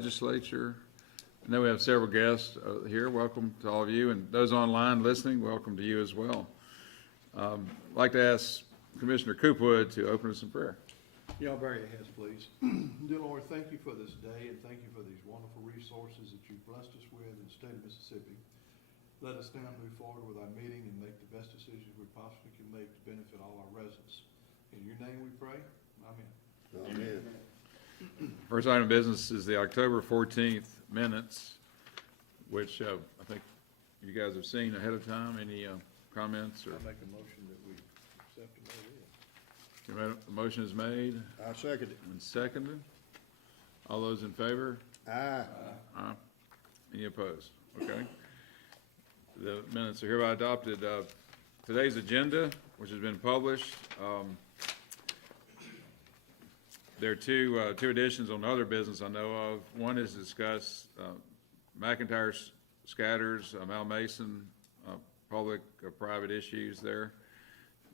Legislature. I know we have several guests here. Welcome to all of you, and those online listening, welcome to you as well. I'd like to ask Commissioner Coopwood to open us in prayer. Y'all bow your heads, please. Dear Lord, thank you for this day, and thank you for these wonderful resources that you've blessed us with in the state of Mississippi. Let us now move forward with our meeting and make the best decisions we possibly can make to benefit all our residents. In your name we pray. Amen. Amen. First item of business is the October 14th minutes, which I think you guys have seen ahead of time. Any comments? Or I make a motion that we accept them as is. the motion is made I second it. and seconded. All those in favor? Aye. Aye. Any opposed? Okay. The minutes are hereby adopted. Today's agenda, which has been published, there are two additions on other business I know of. One is discuss McIntyre Scatters, Mal Mason, public-private issues there.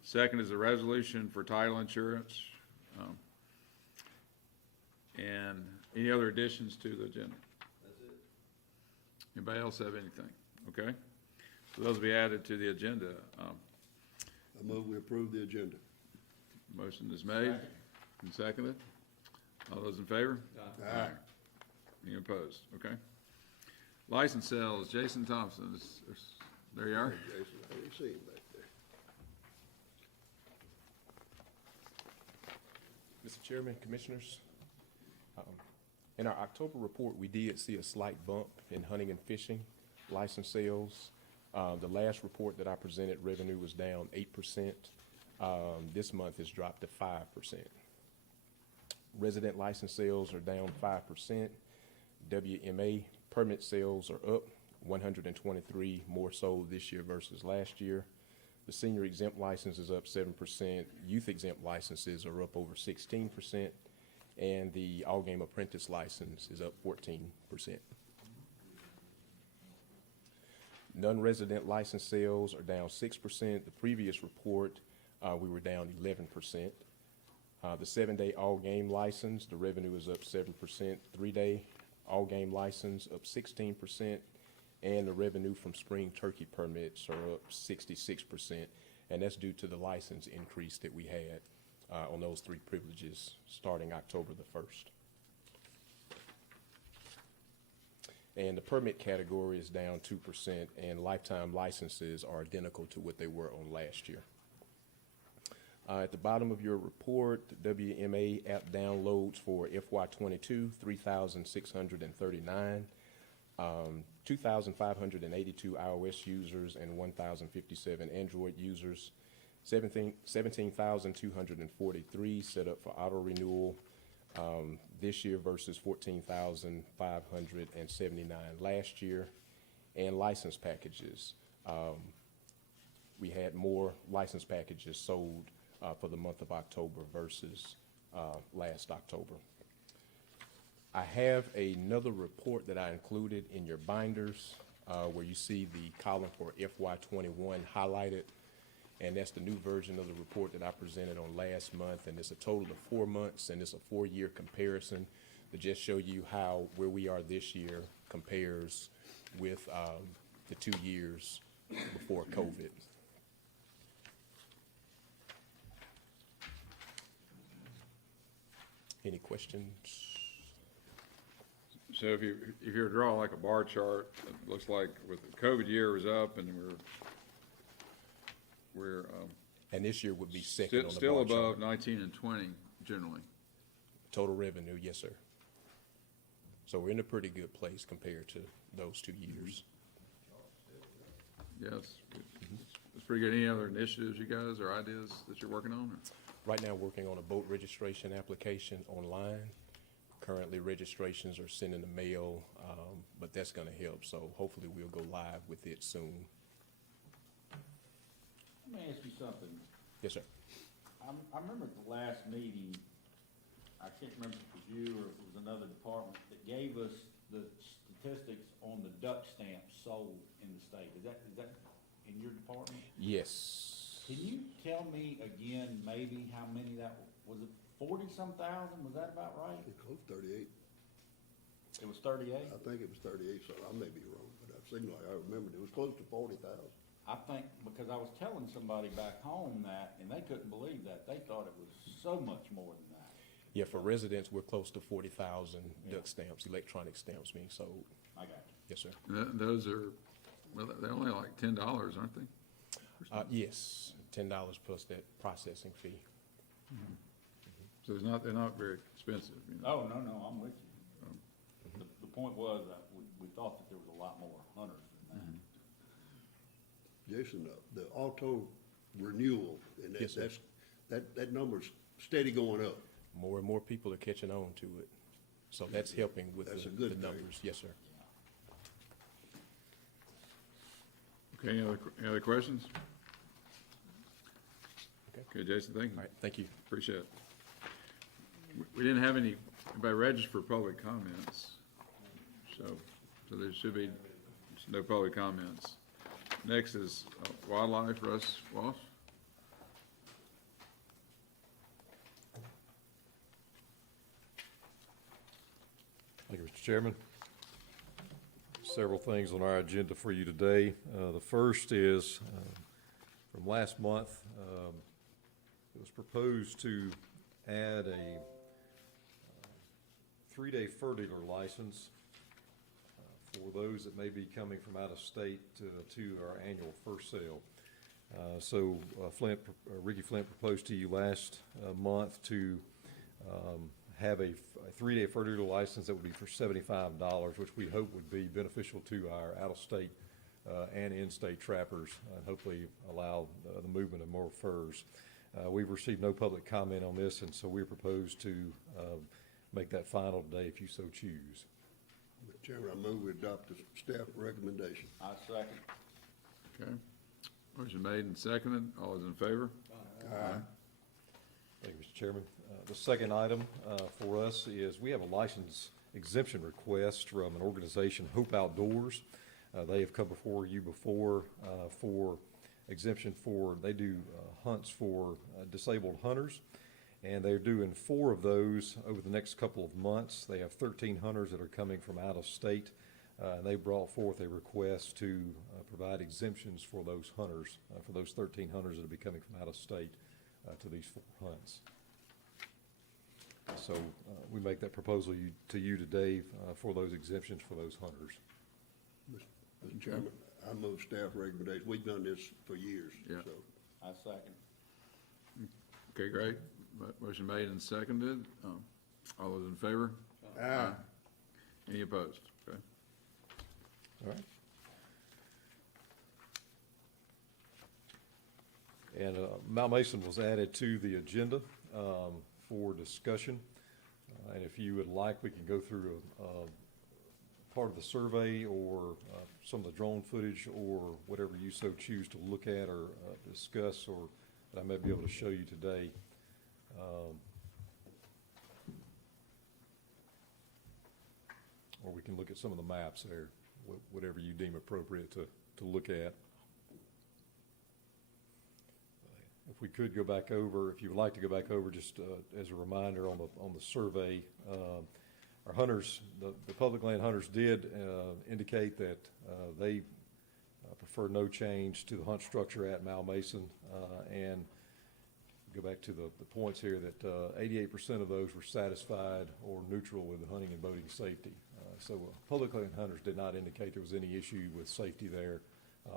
Second is a resolution for title insurance. And any other additions to the agenda? That's it. Anybody else have anything? Okay. So those will be added to the agenda. I move we approve the agenda. Motion is made and seconded. All those in favor? Aye. Any opposed? Okay. License sales, Jason Thompson. There you are. Jason, I didn't see him back there. Mr. Chairman, Commissioners, in our October report, we did see a slight bump in hunting and fishing license sales. The last report that I presented, revenue was down 8%. This month has dropped to 5%. Resident license sales are down 5%. WMA permit sales are up 123 more sold this year versus last year. The senior exempt license is up 7%. Youth exempt licenses are up over 16%. And the all game apprentice license is up 14%. Non-resident license sales are down 6%. The previous report, we were down 11%. The 7-day all-game license, the revenue is up 7%. 3-day all-game license up 16%. And the revenue from spring turkey permits are up 66%. And that's due to the license increase that we had on those three privileges starting October the 1st. And the permit category is down 2%, and lifetime licenses are identical to what they were on last year. At the bottom of your report, the WMA app downloads for FY22, 3,639, 2,582 iOS users, and 1,057 Android users. 17,243 set up for auto renewal this year versus 14,579 last year. And license packages. We had more license packages sold for the month of October versus last October. I have another report that I included in your binders where you see the column for FY21 highlighted. And that's the new version of the report that I presented on last month. And it's a total of 4 months, and it's a 4-year comparison to just show you how where we are this year compares with the 2 years before COVID. Any questions? So if you were to draw like a bar chart, it looks like with the COVID year was up, and we're And this year would be second on the still bar above chart. 19 and 20 generally. Total revenue, yes, sir. So we're in a pretty good place compared to those 2 years. Yes, it's pretty good. Any other initiatives you guys or ideas that you're working on? Right now, working on a boat registration application online. Currently, registrations are sent in the mail, but that's going to help. So hopefully, we'll go live with it soon. Let me ask you something. Yes, sir. I remember at the last meeting, I can't remember if it was you or if it was another department that gave us the statistics on the duck stamps sold in the state. Is that in your department? Yes. Can you tell me again, maybe how many that was? It 40-some thousand? Was that about right? Close 38. It was 38? I think it was 38, so I may be wrong, but it seemed like I remembered it was close to 40,000. I think, because I was telling somebody back home that, and they couldn't believe that. They thought it was so much more than that. Yeah, for residents, we're close to 40,000 Yeah. duck stamps, electronic stamps being sold. I got you. Yes, sir. And those are, well, they're only like $10, aren't they? Yes, $10 plus that processing fee. So they're not very expensive, you know. Oh, no, I'm with you. The point was that we thought that there was a lot more hunters than that. Jason, the auto renewal, and Yes, sir. that number's steady going up. More and more people are catching on to it. So that's helping with That's a the good thing. numbers. Yes, sir. Okay, any other questions? Okay. Okay, Jason, thank you. All right, thank you. Appreciate it. We didn't have anybody registered for public comments, so there should be no public comments. Next is wildlife, Russ Walsh. Thank you, Mr. Chairman. Several things on our agenda for you today. The first is, from last month, it was proposed to add a 3-day fur dealer license for those that may be coming from out of state to our annual fur sale. So Ricky Flint proposed to you last month to have a 3-day fur dealer license that would be for $75, which we hope would be beneficial to our out-of-state and in-state trappers, and hopefully allow the movement of more furs. We've received no public comment on this, and so we propose to make that final today if you so choose. Mr. Chairman, I move we adopt the staff recommendation. I second. Okay. Motion made and seconded. All those in favor? Thank you, Mr. Chairman. The second item for us is we have a license exemption request from an organization, Hope Outdoors. They have come before you before for exemption for, they do hunts for disabled hunters, and they're doing 4 of those over the next couple of months. They have 13 hunters that are coming from out of state, and they brought forth a request to provide exemptions for those hunters, for those 13 hunters that will be coming from out of state to these 4 hunts. So we make that proposal to you today for those exemptions for those hunters. Mr. Chairman, I move staff recommendation. We've done this for years, Yeah. so. I second. Okay, great. Motion made and seconded. All those in favor? Aye. Any opposed? Okay. All right. And Mount Mason was added to the agenda for discussion. And if you would like, we can go through a part of the survey or some of the drone footage or whatever you so choose to look at or discuss, or that I may be able to show you today. Or we can look at some of the maps there, whatever you deem appropriate to look at. If we could go back over, if you would like to go back over, just as a reminder on the survey, our hunters, the public land hunters did indicate that they prefer no change to the hunt structure at Mal Mason, and go back to the points here that 88% of those were satisfied or neutral with the hunting and boating safety. So public land hunters did not indicate there was any issue with safety there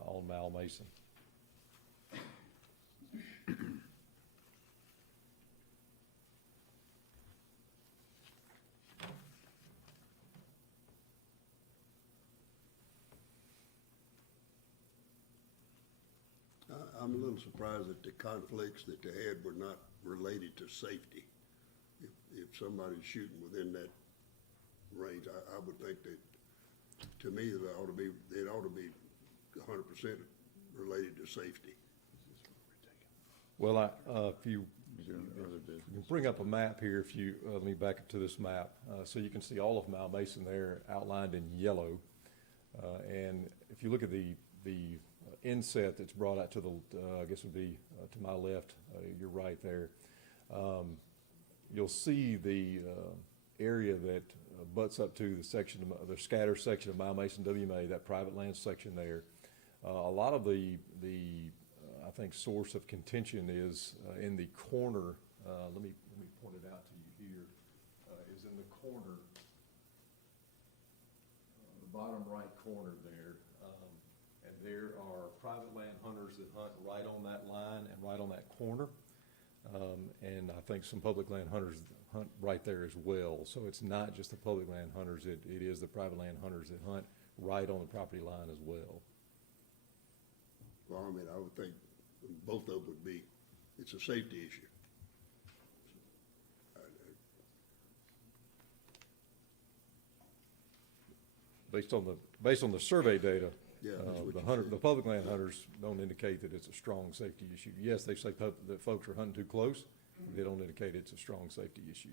on Mal Mason. I'm a little surprised that the conflicts that they had were not related to safety. If somebody's shooting within that range, I would think that, to me, it ought to be 100% related to safety. Well, if you Is there any other business? You can bring up a map here if you, let me back up to this map. So you can see all of Mal Mason there outlined in yellow. And if you look at the inset that's brought out to the, I guess it would be to my left, you're right there. You'll see the area that butts up to the section, the scatter section of Mile Mason WMA, that private land section there. A lot of the I think, source of contention is in the corner, let me point it out to you here, is in the corner, the bottom right corner there. And there are private land hunters that hunt right on that line and right on that corner. And I think some public land hunters hunt right there as well. So it's not just the public land hunters, it is the private land hunters that hunt right on the property line as well. Well, I mean, I would think both of them would be, it's a safety issue. Based on the survey data, Yeah, that's what you the public land hunters don't indicate that it's a strong safety issue. Yes, they say that folks are hunting too close. They don't indicate it's a strong safety issue.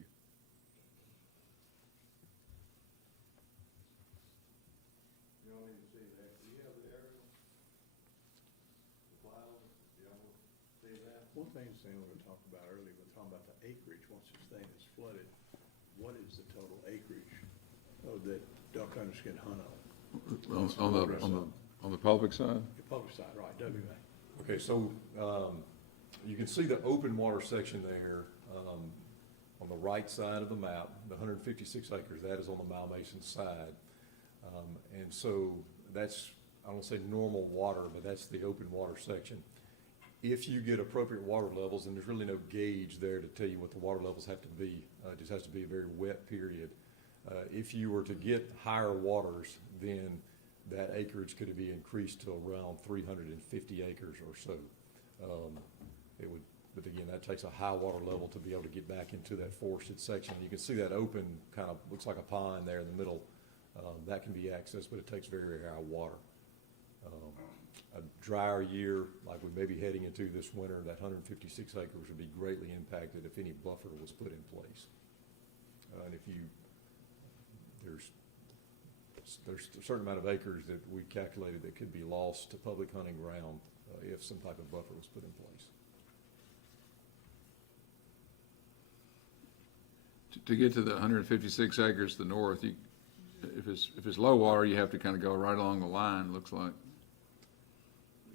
You don't even see that. Do you have the aerial? The flyover? You don't see that? One thing we were talking about earlier, we were talking about the acreage, once this thing is flooded, what is the total acreage that duck hunters can hunt on? On the public side? The public side, right, WA. Okay, so you can see the open water section there on the right side of the map, the 156 acres, that is on the Mile Mason side. And so that's, I don't say normal water, but that's the open water section. If you get appropriate water levels, and there's really no gauge there to tell you what the water levels have to be, it just has to be a very wet period. If you were to get higher waters, then that acreage could be increased to around 350 acres or so. It would, but again, that takes a high water level to be able to get back into that forested section. You can see that open, kind of looks like a pond there in the middle. That can be accessed, but it takes very, very high water. A drier year, like we may be heading into this winter, that 156 acres would be greatly impacted if any buffer was put in place. And if you, there's a certain amount of acres that we calculated that could be lost to public hunting ground if some type of buffer was put in place. To get to the 156 acres to the north, if it's low water, you have to kind of go right along the line, looks like.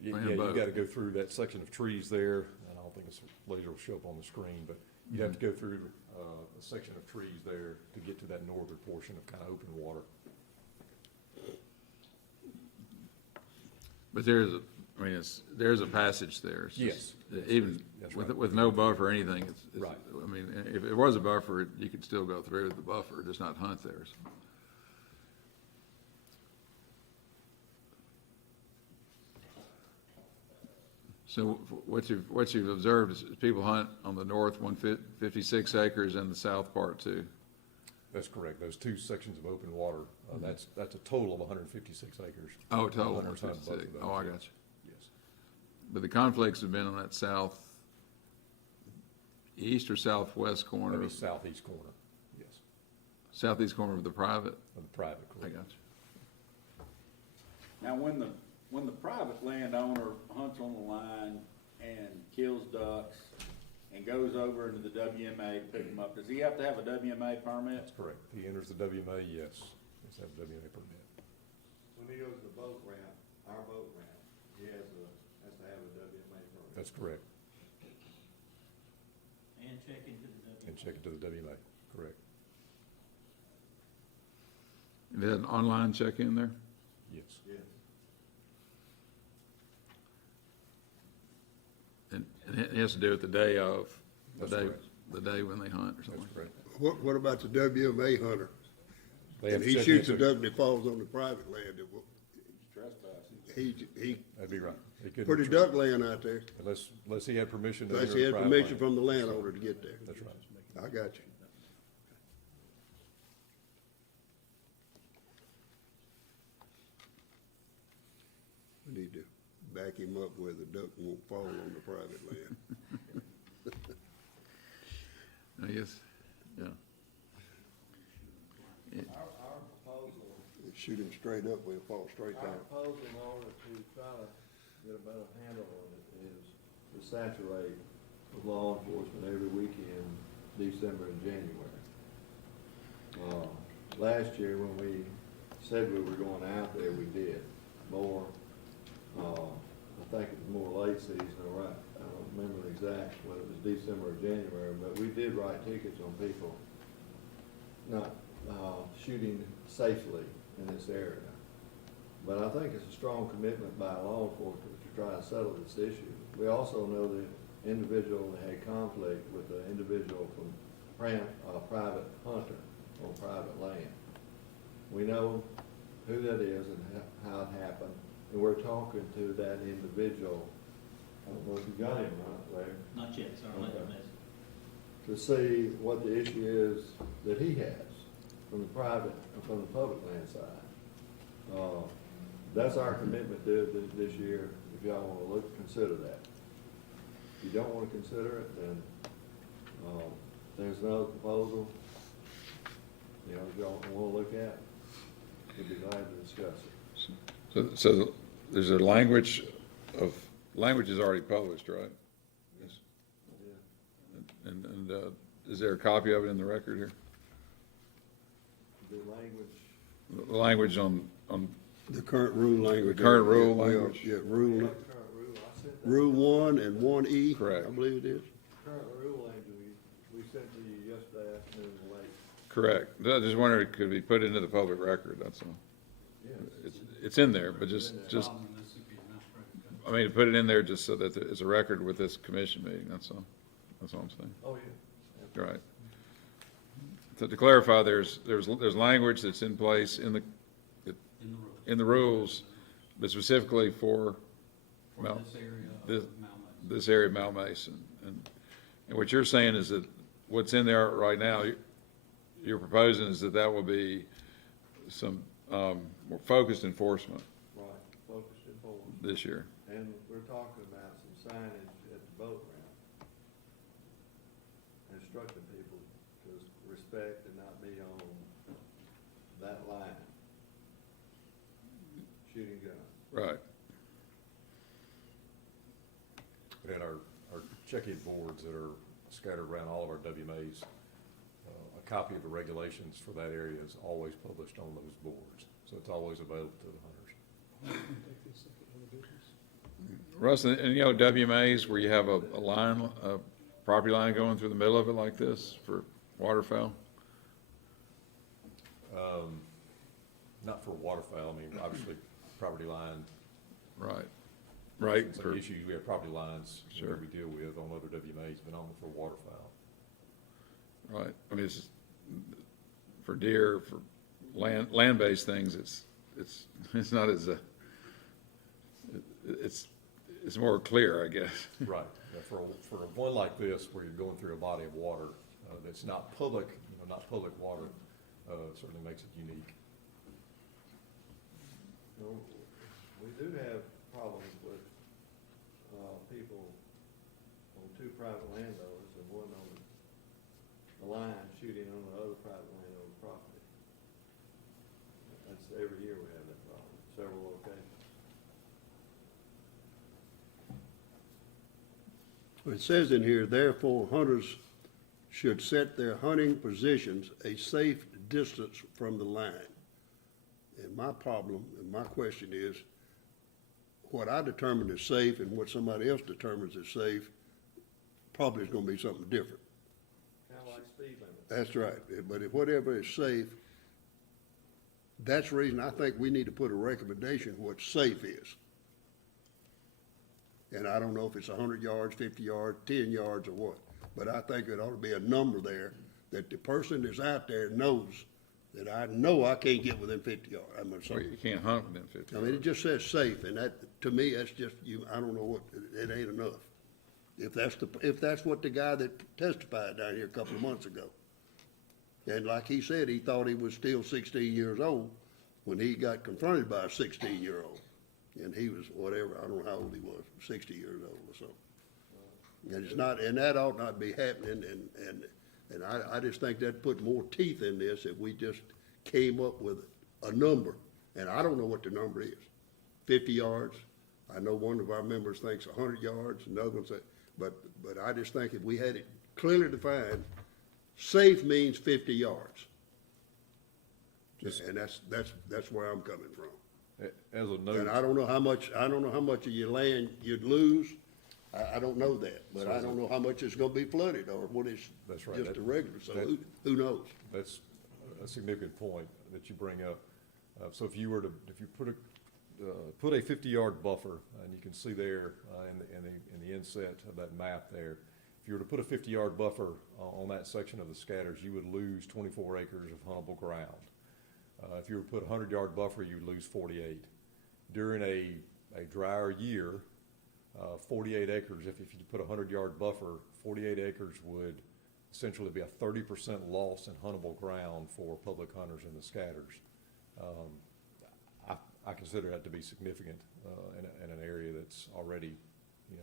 Yeah, Man, you but- got to go through that section of trees there, and I don't think it's later will show up on the screen, but you'd have to go through a section of trees there to get to that northern portion of kind of open water. But there's a passage there. It's just- Yes. Even That's with, right. with no buffer or anything, it's. Right. I mean, if it was a buffer, you could still go through the buffer, just not hunt there. So what you've observed is people hunt on the north 156 acres and the south part too. That's correct. Those two sections of open water, that's a total of 156 acres. Oh, total One more time, both 156. of those, Oh, I yes. got you. Yes. But the conflicts have been on that east or southwest corner, Maybe southeast corner, yes, southeast corner of the private. of the private, I correct. got you. Now, when the private landowner hunts on the line and kills ducks and goes over into the WMA to pick them up, does he have to have a WMA permit? That's correct. He enters the WMA, yes. He has to have a WMA permit. When he goes to the boat ramp, our boat ramp, he has to have a WMA permit. That's correct. And check into the WMA. And check it to the WMA, correct. Is that an online check-in there? Yes. Yes. And it has to do with the day of, That's correct. the day when they hunt or something. That's correct. What about the WMA hunter? They have And to he check shoots a into- duck that falls on the private land, he That'd be right. He couldn't put a retrieve duck land out there, it Unless he had permission to unless enter he the had private permission land. from the landowner to get there. That's right. I got you. We need to back him up where the duck won't fall on the private land. I guess, yeah. Our proposal, Shoot him straight up, we'll fall straight our down. proposal in order to try to get a better handle on it is to saturate with law enforcement every weekend, December and January. last year when we said we were going out there, we did more. I think it was more late season, or right, I don't remember the exact, whether it was December or January, but we did write tickets on people not, shooting safely in this area. But I think it's a strong commitment by law enforcement to try to settle this issue. We also know that individual that had conflict with the individual from private hunter on private land. We know who that is and how it happened, and we're talking to that individual. I don't know if you got him right there. Not yet, sir, I'll let you Okay. miss. To see what the issue is that he has from the private, from the public land side. That's our commitment to this year, if y'all wanna consider that. If you don't wanna consider it, then, there's another proposal, you know, if y'all wanna look at, we'd be glad to discuss it. So there's a language is already published, right? Yeah. And is there a copy of it in the record here? The language, The language on, The current rule language. The current rule Yeah, language. Yeah, current rule, rule, I sent that. rule 1 and 1E. Correct. I believe it is. Current rule language, we sent to you yesterday afternoon late. correct. I just wondered, could be put into the public record, that's all. Yes. It's in there, but just, I mean, put it in there just so that it's a record with this commission meeting, that's all. That's all I'm saying. Oh, yeah. Right. So to clarify, there's language that's in place in the rules, but specifically for this area of Mount Mason. And what you're saying is that what's in there right now, you're proposing is that will be some more focused enforcement Right, focused enforcement. this year. And we're talking about some signage at the boat ramp. Instructing people to respect and not be on that line. Shooting guns. Right. We had our checking boards that are scattered around all of our WMAs. A copy of the regulations for that area is always published on those boards, so it's always available to the hunters. Russ, and you know WMAs where you have a line, a property line going through the middle of it like this for waterfowl? Not for waterfowl, I mean, obviously, property line. Right. Right. Some for- issues, we have property lines Sure. that we deal with on other WMAs, but not for waterfowl. Right, I mean, it's, for deer, for land-based things, it's not as, it's more clear, I guess. Right, yeah, for one like this, where you're going through a body of water, that's not public, not public water, certainly makes it unique. You know, we do have problems with, people on two private landowners and one on the line shooting on the other private landowner's property. That's every year we have that problem, several locations. It says in here, therefore, hunters should set their hunting positions a safe distance from the line. And my problem, and my question is, what I determine is safe and what somebody else determines is safe, probably is gonna be something different. Kinda like speed limit. That's right, but if whatever is safe, that's the reason I think we need to put a recommendation what safe is. And I don't know if it's 100 yards, 50 yards, 10 yards, or what, but I think it ought to be a number there that the person that's out there knows that I know I can't get within 50 yards. I mean, Well, you can't hunt within 50 I mean, it yards. just says safe, and that, to me, that's just, I don't know what, it ain't enough. If that's what the guy that testified down here a couple of months ago. And like he said, he thought he was still 16 years old when he got confronted by a 16-year-old. And he was whatever, I don't know how old he was, 60 years old or something. And it's not, and that ought not be happening, and I just think that'd put more teeth in this if we just came up with a number. And I don't know what the number is. 50 yards, I know one of our members thinks 100 yards, another one said, but I just think if we had it clearly defined, safe means 50 yards. And that's where I'm coming from. As a And note, I don't know how much of your land you'd lose. I don't know that, but I don't know how much it's gonna be flooded or what it's That's right. just a regular, so that- who knows? that's a significant point that you bring up. So if you put a 50-yard buffer, and you can see there in the inset of that map there, if you were to put a 50-yard buffer on that section of the scatters, you would lose 24 acres of huntable ground. If you were to put a 100-yard buffer, you'd lose 48. During a drier year, 48 acres, if you put a 100-yard buffer, 48 acres would essentially be a 30% loss in huntable ground for public hunters in the scatters. I consider that to be significant in an area that's already,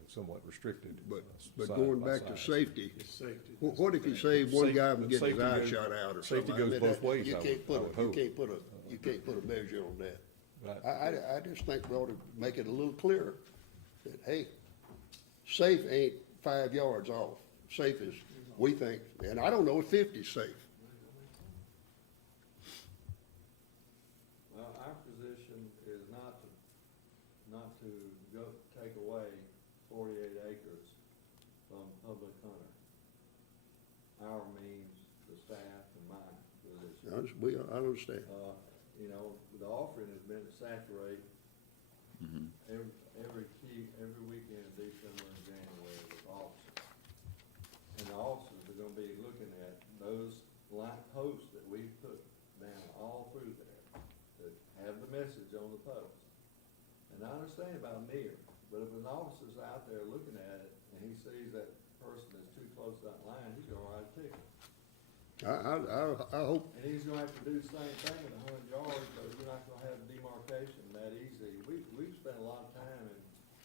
somewhat restricted. But side going by back to side. safety, It's safety. what if you say one guy from getting his Safety eye goes- shot out or safety something? I goes mean, both ways, You I can't would hope. you can't put a measure on that. Right. I just think we ought to make it a little clearer that, hey, safe ain't 5 yards off. Safe is, we think, and I don't know if 50's safe. Well, our position is not to go take away 48 acres from public hunter. Our means, the staff and my position. I understand. The offering has been to saturate every weekend in December and January with officers. And the officers are gonna be looking at those light posts that we put down all through there that have the message on the post. And I understand about near, but if an officer's out there looking at it and he sees that person is too close to that line, he's gonna write a ticket. I hope, And he's gonna have to do the same thing at 100 yards, but we're not gonna have demarcation that easy. We've spent a lot of time and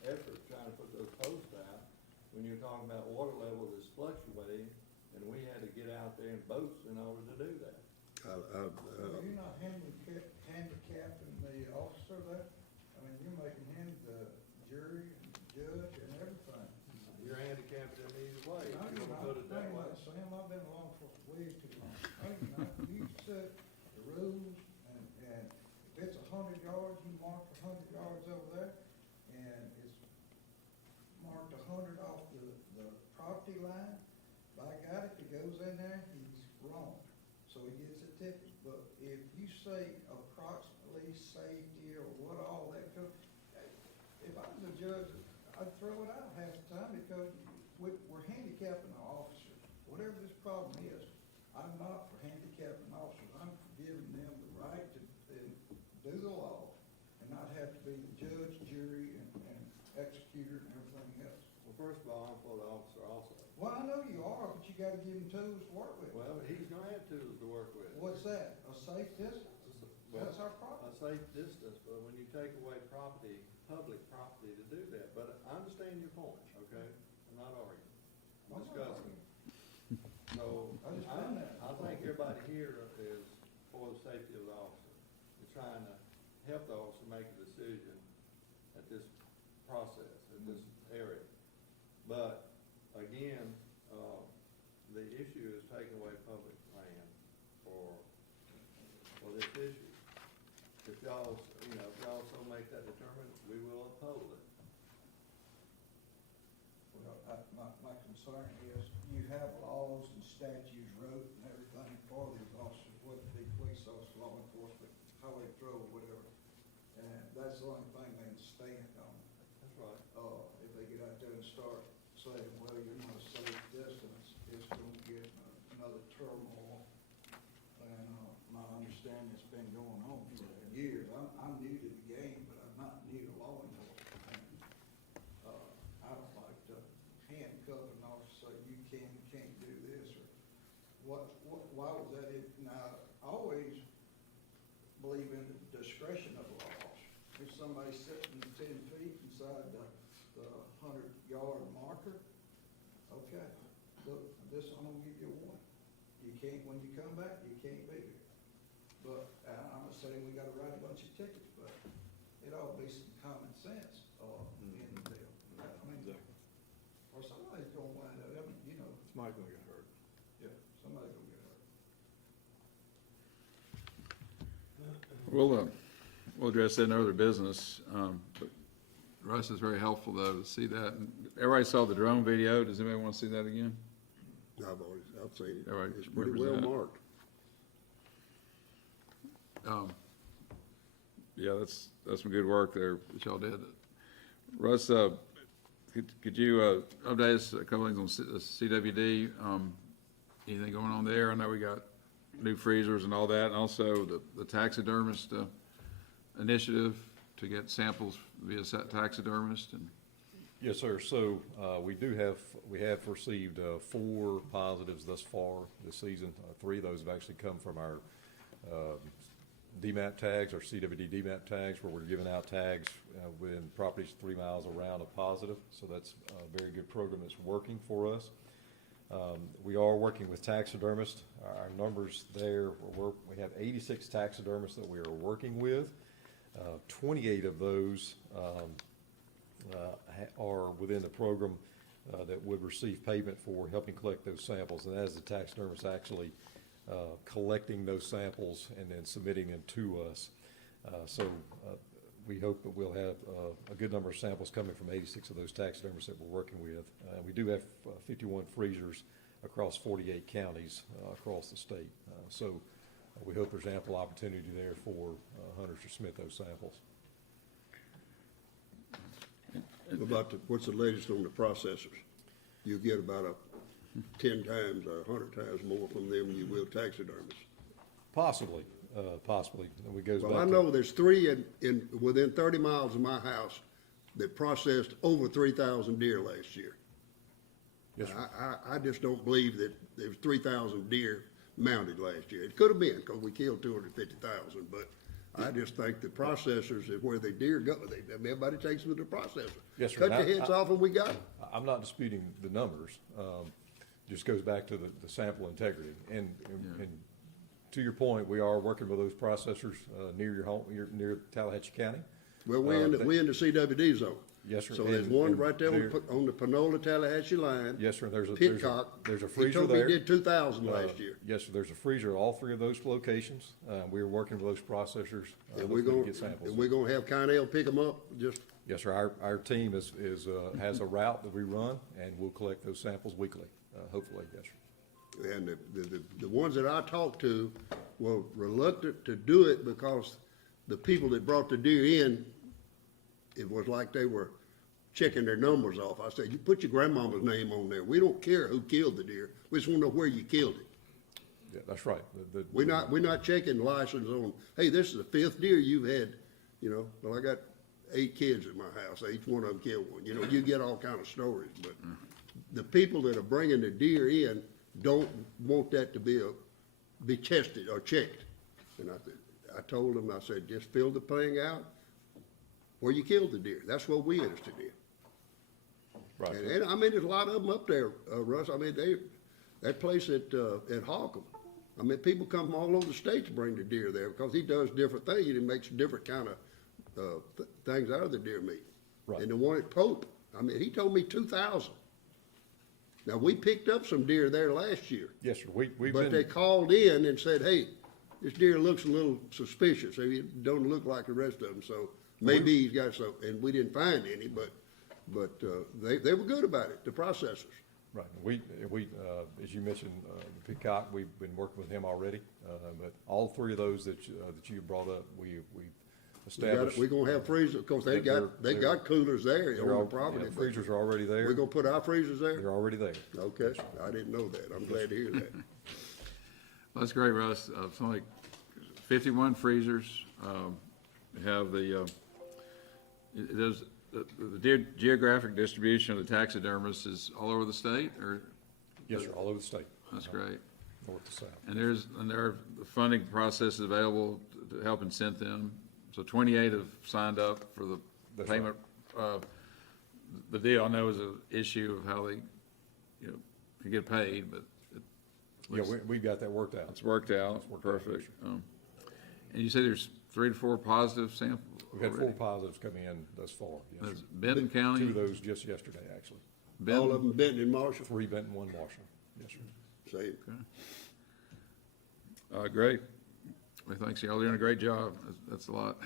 effort trying to put those posts out when you're talking about water level that's fluctuating, and we had to get out there in boats in order to do that. You're not handicapping the officer there? I mean, you're making him the jury and judge and everything. You're handicapped in either way, if I you wanna put it that way. Sam, I've been along for way too long. You set the rules, and if it's 100 yards, you mark 100 yards over there, and it's marked 100 off the property line. By God, if he goes in there, he's wrong, so he gets a ticket. But if you say approximately safety or what all that could, if I was a judge, I'd throw it out half the time because we're handicapping our officers. Whatever this problem is, I'm not for handicapping officers. I'm for giving them the right to do the law and not have to be the judge, jury, and executor and everything else. Well, first of all, I'm for the officer also. Well, I know you are, but you gotta give him tools to work with. Well, he's gonna have tools to work with. What's that? A safe distance? That's our problem. A safe distance, but when you take away property, public property to do that, but I understand your point, okay? I'm not arguing, I'm I'm not discussing. So, I understand that. I think everybody here is for the safety of the officer. You're trying to help the officer make a decision at this process, at this area. But, again, the issue is taking away public land for this issue. If y'all so make that determination, we will uphold it. Well, my concern is you have laws and statutes wrote and everything for these officers, whether it be police officers, law enforcement, highway patrol, whatever. And that's the only thing they can stand on. That's right. If they get out there and start saying, well, you're not a safe distance, it's gonna get another turmoil. And, my understanding it's been going on for years. I'm new to the game, but I'm not new to law enforcement. And, I don't like to handcuff an officer, say you can't do this, or why was that? Now, I always believe in the discretion of a law officer. If somebody's sitting 10 feet inside the 100-yard marker, okay, look, I'm gonna give you a warning. You can't, when you come back, you can't be here. But, I'm not saying we gotta write a bunch of tickets, but it ought to be some common sense, in the deal. I mean, or somebody's gonna wind up, Somebody's gonna get hurt. yeah, somebody's gonna get hurt. We'll address that in other business. But Russ is very helpful though to see that. And everybody saw the drone video. Does anybody want to see that again? I've seen it. All right, It's pretty remembers well that. marked. Yeah, that's some good work there that y'all did. Russ, could you update us a couple things on CWD? Anything going on there? I know we got new freezers and all that, and also the taxidermist initiative to get samples via taxidermist. And Yes, sir. So, we have received 4 positives thus far this season. 3 of those have actually come from our DMAT tags, our CWD DMAT tags, where we're giving out tags within properties 3 miles around a positive. So that's a very good program that's working for us. We are working with taxidermists. Our numbers there, we have 86 taxidermists that we are working with. 28 of those are within the program that would receive payment for helping collect those samples. And that is the taxidermist actually collecting those samples and then submitting them to us. So we hope that we'll have a good number of samples coming from 86 of those taxidermists that we're working with. We do have 51 freezers across 48 counties across the state. So we hope there's ample opportunity there for hunters to submit those samples. What's the latest on the processors? You get about 10 times or 100 times more from them than you will taxidermists. Possibly. And we goes back Well, I to- know there's 3 within 30 miles of my house that processed over 3,000 deer last year. Yes, sir. I just don't believe that there was 3,000 deer mounted last year. It could have been, because we killed 250,000, but I just think the processors is where the deer go. Everybody takes them to the processor. Yes, sir. Cut And your heads off and we got them. I'm not disputing the numbers. Just goes back to the sample integrity. And to your point, we are working with those processors near your home, near Tallahatchie County. Well, we're in the CWD zone. Yes, sir. So there's And- one and right there there- on the Panola-Tallahatchie line. Yes, sir. There's a Pitcock. freezer He told me there. he did 2,000 last year. Yes, sir. There's a freezer at all 3 of those locations. We are working with those processors. And we're hopefully to gonna, get samples. and we're gonna have Connell pick them up, just, Yes, sir. Our team has a route that we run, and we'll collect those samples weekly, hopefully, yes, sir. and the ones that I talked to were reluctant to do it because the people that brought the deer in, it was like they were checking their numbers off. I said, you put your grandmama's name on there. We don't care who killed the deer. We just wanna know where you killed it. Yeah, that's right. We're not checking license on, hey, this is the 5th deer you've had, well, I got 8 kids at my house, each one of them killed one, you get all kind of stories, but the people that are bringing the deer in don't want that to be tested or checked. And I told them, I said, just fill the thing out where you killed the deer, that's what we interested in. Right. And I mean, there's a lot of them up there, Russ. I mean, that place at Holcomb. I mean, people come from all over the state to bring the deer there because he does different things. He makes different kind of things out of the deer meat. Right. And the one at Pope, I mean, he told me 2,000. Now, we picked up some deer there last year, Yes, sir. We've but they been, called in and said, hey, this deer looks a little suspicious. It don't look like the rest of them, so maybe he's got some, and we didn't find any, but they were good about it, the processors. right. We, as you mentioned, Peacock, we've been working with him already. But all 3 of those that you brought up, we established. We're gonna have freezers, of course, they got coolers there They're on the all- property. yeah, but freezers are already there. We're gonna put our freezers there? They're already there. Okay, I didn't know that. I'm glad to hear that. that's great, Russ. It's only 51 freezers. We have the geographic distribution of the taxidermists is all over the state, or? Yes, sir. All over the state. That's great. North to south. And there are funding processes available to help incent them. So 28 have signed up for the That's payment. The deal I know is an issue of how they, can get paid, but Yeah, we've got that worked out. it's worked out. worked out, Perfect. And you say there's 3 to 4 positive samples? We've had 4 already? positives come in thus far. Yes, That's sir. Benton County? 2 of those just yesterday, actually. All Benton? of them Benton and Marshall, 3 Benton, 1 Marshall. Yes, sir. same. Great. Well, thanks, y'all doing a great job. That's a lot.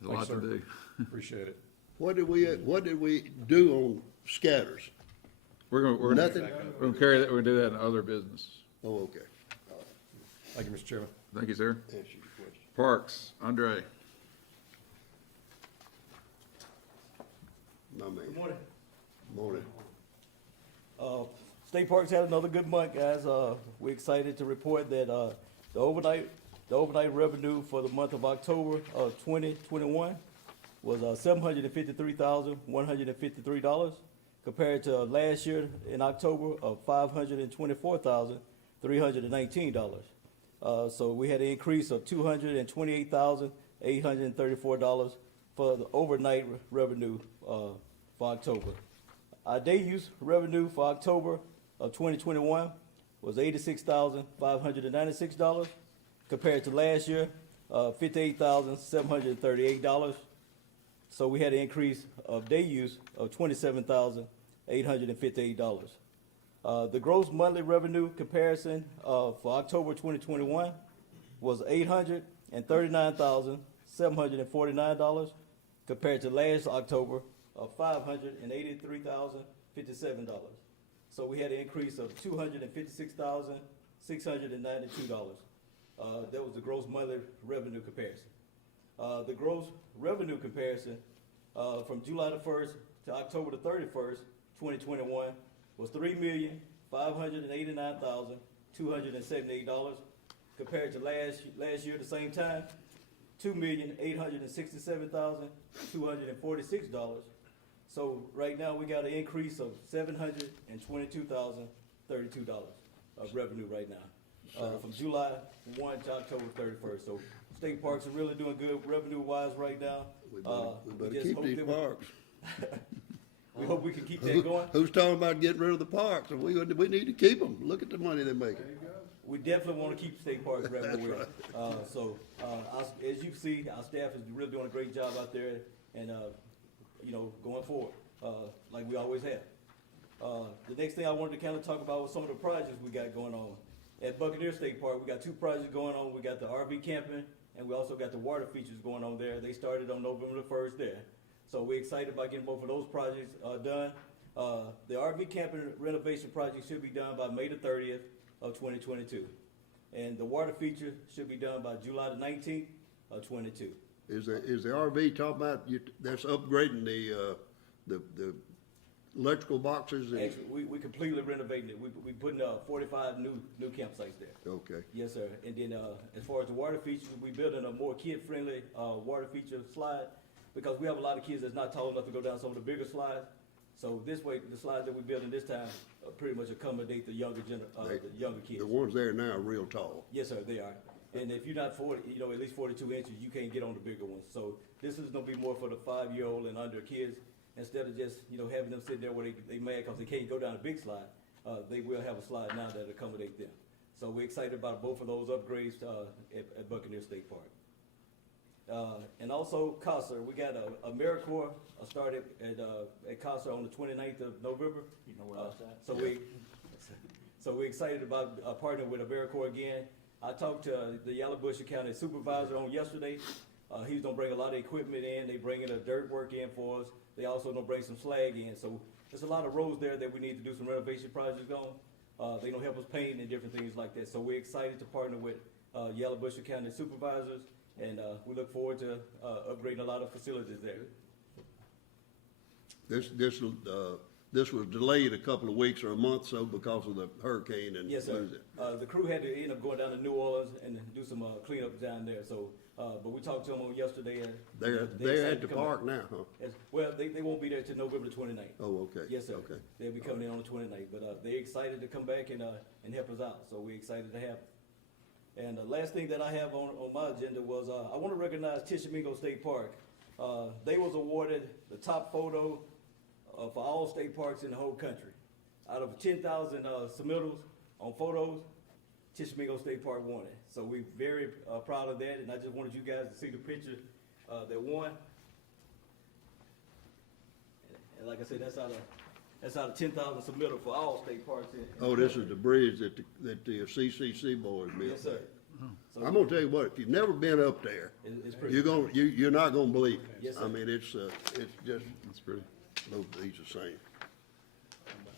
There's a lot Thanks, to sir. do. Appreciate it. What did we do on scatters? We're Nothing? gonna carry that, we're gonna do that in other business. Oh, okay. Thank you, Mr. Chairman. Thank you, sir. Answer your question. Parks, Andre. My man. Good morning. Morning. State Parks had another good month, guys. We're excited to report that, the overnight revenue for the month of October of 2021 was, $753,153 compared to last year in October of $524,319. So we had an increase of $228,834 for the overnight revenue, for October. Our day use revenue for October of 2021 was $86,596 compared to last year, $58,738. So we had an increase of day use of $27,858. The gross monthly revenue comparison for October 2021 was $839,749 compared to last October of $583,057. So we had an increase of $256,692. That was the gross monthly revenue comparison. The gross revenue comparison from July the 1st to October the 31st, 2021 was $3,589,278 compared to last year the same time, $2,867,246. So right now we got an increase of $722,032 of revenue right now, from July 1 to October 31st. So state parks are really doing good revenue-wise right now. We We better just keep hope these that parks. we hope we can keep that going. Who's talking about getting rid of the parks? We need to keep them. Look at the money they're making. We definitely want to keep state parks revenue. As you see, our staff is really doing a great job out there and, going forward, like we always have. The next thing I wanted to kind of talk about was some of the projects we got going on. At Buccaneer State Park, we got two projects going on. We got the RV camping and we also got the water features going on there. They started on November the 1st there. So we're excited about getting both of those projects done. The RV camping renovation project should be done by May the 30th of 2022. And the water feature should be done by July the 19th of 22. Is the RV talking about, that's upgrading the electrical boxes? and- Actually, we completely renovating it. We putting 45 new campsites there. Okay, Yes, sir. And then as far as the water features, we building a more kid-friendly water feature slide because we have a lot of kids that's not tall enough to go down some of the bigger slides. So this way, the slides that we're building this time pretty much accommodate the younger kids. the ones there now are real tall. Yes, sir, they are. And if you're not 40, at least 42 inches, you can't get on the bigger ones. So this is gonna be more for the 5-year-old and under kids. Instead of just, having them sit there where they mad because they can't go down a big slide, they will have a slide now that accommodate them. So we're excited about both of those upgrades at Buccaneer State Park. And also CASA, we got a AmeriCorps started at CASA on the 29th of November. You know where that's at? So we're excited about partnering with AmeriCorps again. I talked to the Yalobusha County supervisor on yesterday. He's gonna bring a lot of equipment in. They bringing a dirt work in for us. They also gonna bring some slag in. So there's a lot of roads there that we need to do some renovation projects on. They gonna help us paint and different things like that. So we're excited to partner with Yalobusha County supervisors, and we look forward to upgrading a lot of facilities there. This was delayed a couple of weeks or a month so because of the hurricane and. Yes, sir. what is it? The crew had to end up going down to New Orleans and do some cleanup down there. So, but we talked to them on yesterday. And They're excited at to the come park back. now, huh? Well, they won't be there till November the 29th. Oh, okay. Yes, sir. Okay. They'll be coming in on the 29th, but they're excited to come back and help us out. So we're excited to have them. And the last thing that I have on my agenda was I want to recognize Tishomingo State Park. They was awarded the top photo for all state parks in the whole country. Out of 10,000 submittals on photos, Tishomingo State Park won it. So we're very proud of that, and I just wanted you guys to see the picture that won. And like I said, that's out of 10,000 submittals for all state parks. Oh, this is the bridge that the CCC boys built. Yes, sir. So I'm gonna tell you what, if you've never been up there, It's pretty. you're not gonna believe it. Yes, sir. I mean, it's just, That's pretty. both of these the same.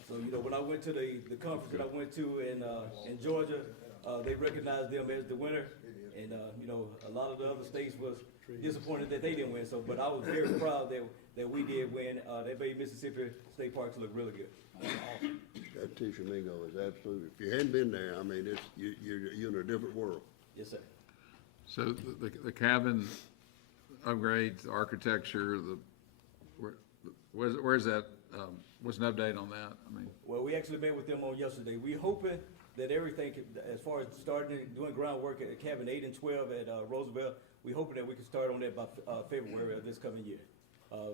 So, you know, when I went to the conference that I went to in Georgia, they recognized them as the winner. And, you know, a lot of the other states was disappointed that they didn't win, so, but I was very proud that we did win. That made Mississippi State Parks look really good. That Tishomingo is absolutely, if you hadn't been there, I mean, you're in a different world. Yes, sir. So the cabin upgrades, the architecture, where's that, what's an update on that? I mean, Well, we actually met with them on yesterday. We hoping that everything, as far as starting, doing groundwork at cabin 8 and 12 at Roosevelt, we hoping that we can start on that by February of this coming year.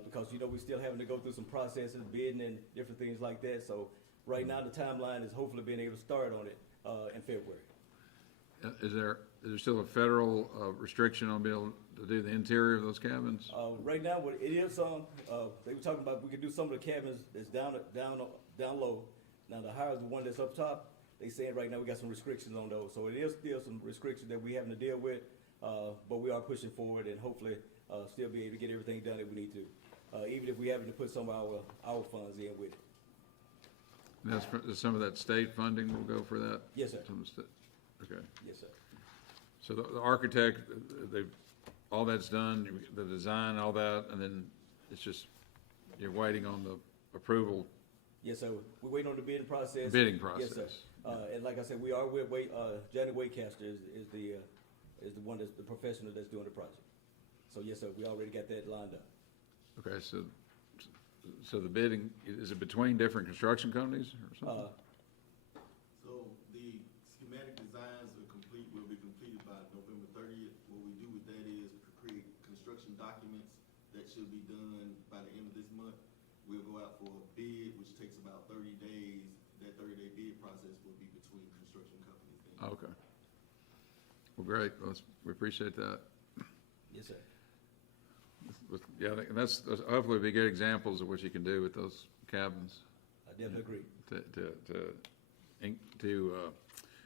Because, you know, we still having to go through some processes, bidding and different things like that. So right now, the timeline is hopefully being able to start on it in February. is there still a federal restriction on being able to do the interior of those cabins? Right now, what it is, they were talking about we could do some of the cabins that's down low. Now, the higher the one that's up top, they saying right now we got some restrictions on those. So it is still some restrictions that we having to deal with, but we are pushing forward and hopefully still be able to get everything done that we need to, even if we having to put some of our funds in with it. And some of that state funding will go for that? Yes, sir. Some of the okay. Yes, sir. So the architect, all that's done, the design, all that, and then it's just, you're waiting on the approval, Yes, sir. We're waiting on the bidding process. bidding process? Yes, sir. And like I said, we are with Johnny Waycaster is the one that's the professional that's doing the project. So yes, sir, we already got that lined up. Okay, so the bidding, is it between different construction companies or something? So the schematic designs are complete, will be completed by November 30th. What we do with that is create construction documents that should be done by the end of this month. We'll go out for a bid, which takes about 30 days. That 30-day bid process will be between construction companies. Okay. Well, great, we appreciate that. Yes, sir. Yeah, and that's hopefully be good examples of what you can do with those cabins I definitely agree. to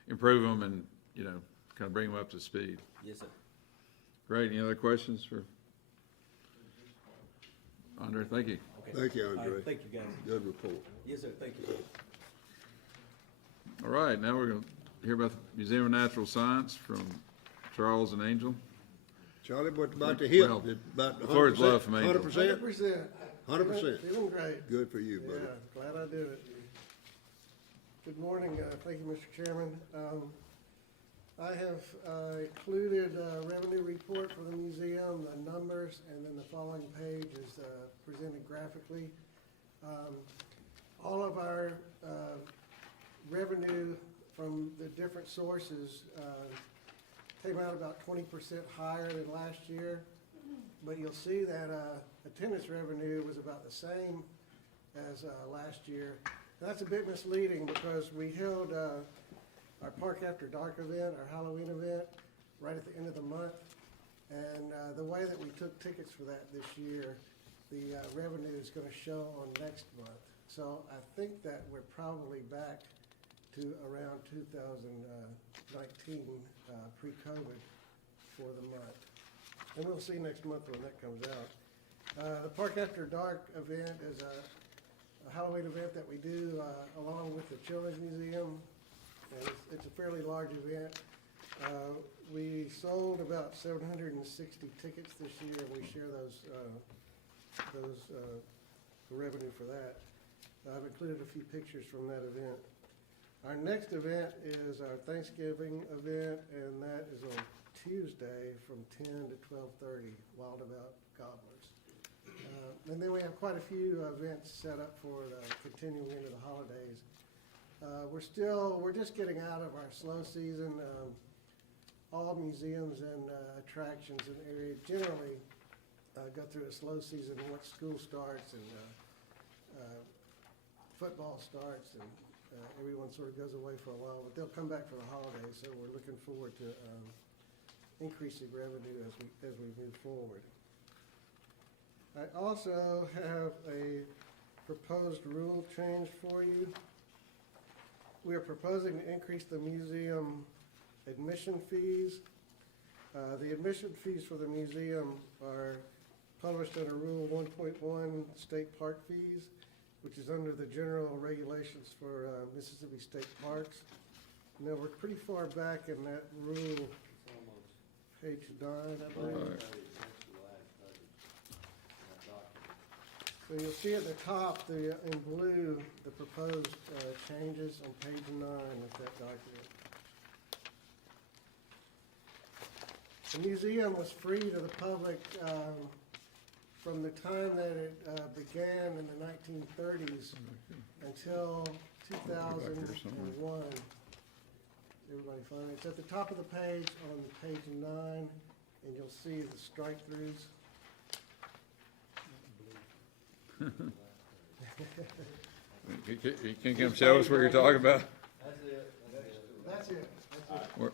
improve them and, you know, kind of bring them up to speed. Yes, sir. Great, any other questions for Andre? Thank you. Okay. Thank you, All right, Andre. thank you, guys. Good report. Yes, sir. Thank you. All right, now we're going to hear about the Museum of Natural Science from Charles and Angel. Charlie, what about the hip? Well, About the floor is love from Angel. 100%? 100%. 100%. Feeling great. Good for you, buddy. Yeah, glad I did it. Good morning. Thank you, Mr. Chairman. I have included a revenue report for the museum, the numbers, and then the following page is presented graphically. All of our revenue from the different sources came out about 20% higher than last year. But you'll see that attendance revenue was about the same as last year. And that's a bit misleading because we held our Park After Dark event, our Halloween event, right at the end of the month. And the way that we took tickets for that this year, the revenue is going to show on next month. So I think that we're probably back to around 2019 pre-COVID for the month. And we'll see next month when that comes out. The Park After Dark event is a Halloween event that we do along with the Children's Museum. And it's a fairly large event. We sold about 760 tickets this year, and we share those revenue for that. I've included a few pictures from that event. Our next event is our Thanksgiving event, and that is on Tuesday from 10 to 12:30, Wild About Gobblers. And then we have quite a few events set up for continuing into the holidays. We're just getting out of our slow season. All museums and attractions in the area generally go through a slow season once school starts and football starts, and everyone sort of goes away for a while, but they'll come back for the holidays, so we're looking forward to increasing revenue as we move forward. I also have a proposed rule change for you. We are proposing to increase the museum admission fees. The admission fees for the museum are published under Rule 1.1 State Park Fees, which is under the general regulations for Mississippi State Parks. Now, we're pretty far back in that rule, page 9, I believe. Right. So you'll see at the top, in blue, the proposed changes on page 9 of that document. The museum was free to the public from the time that it began in the 1930s until 2001. Everybody find it? It's at the top of the page on page 9, and you'll see the strike-throughs. You can come show us what you're talking about? That's it.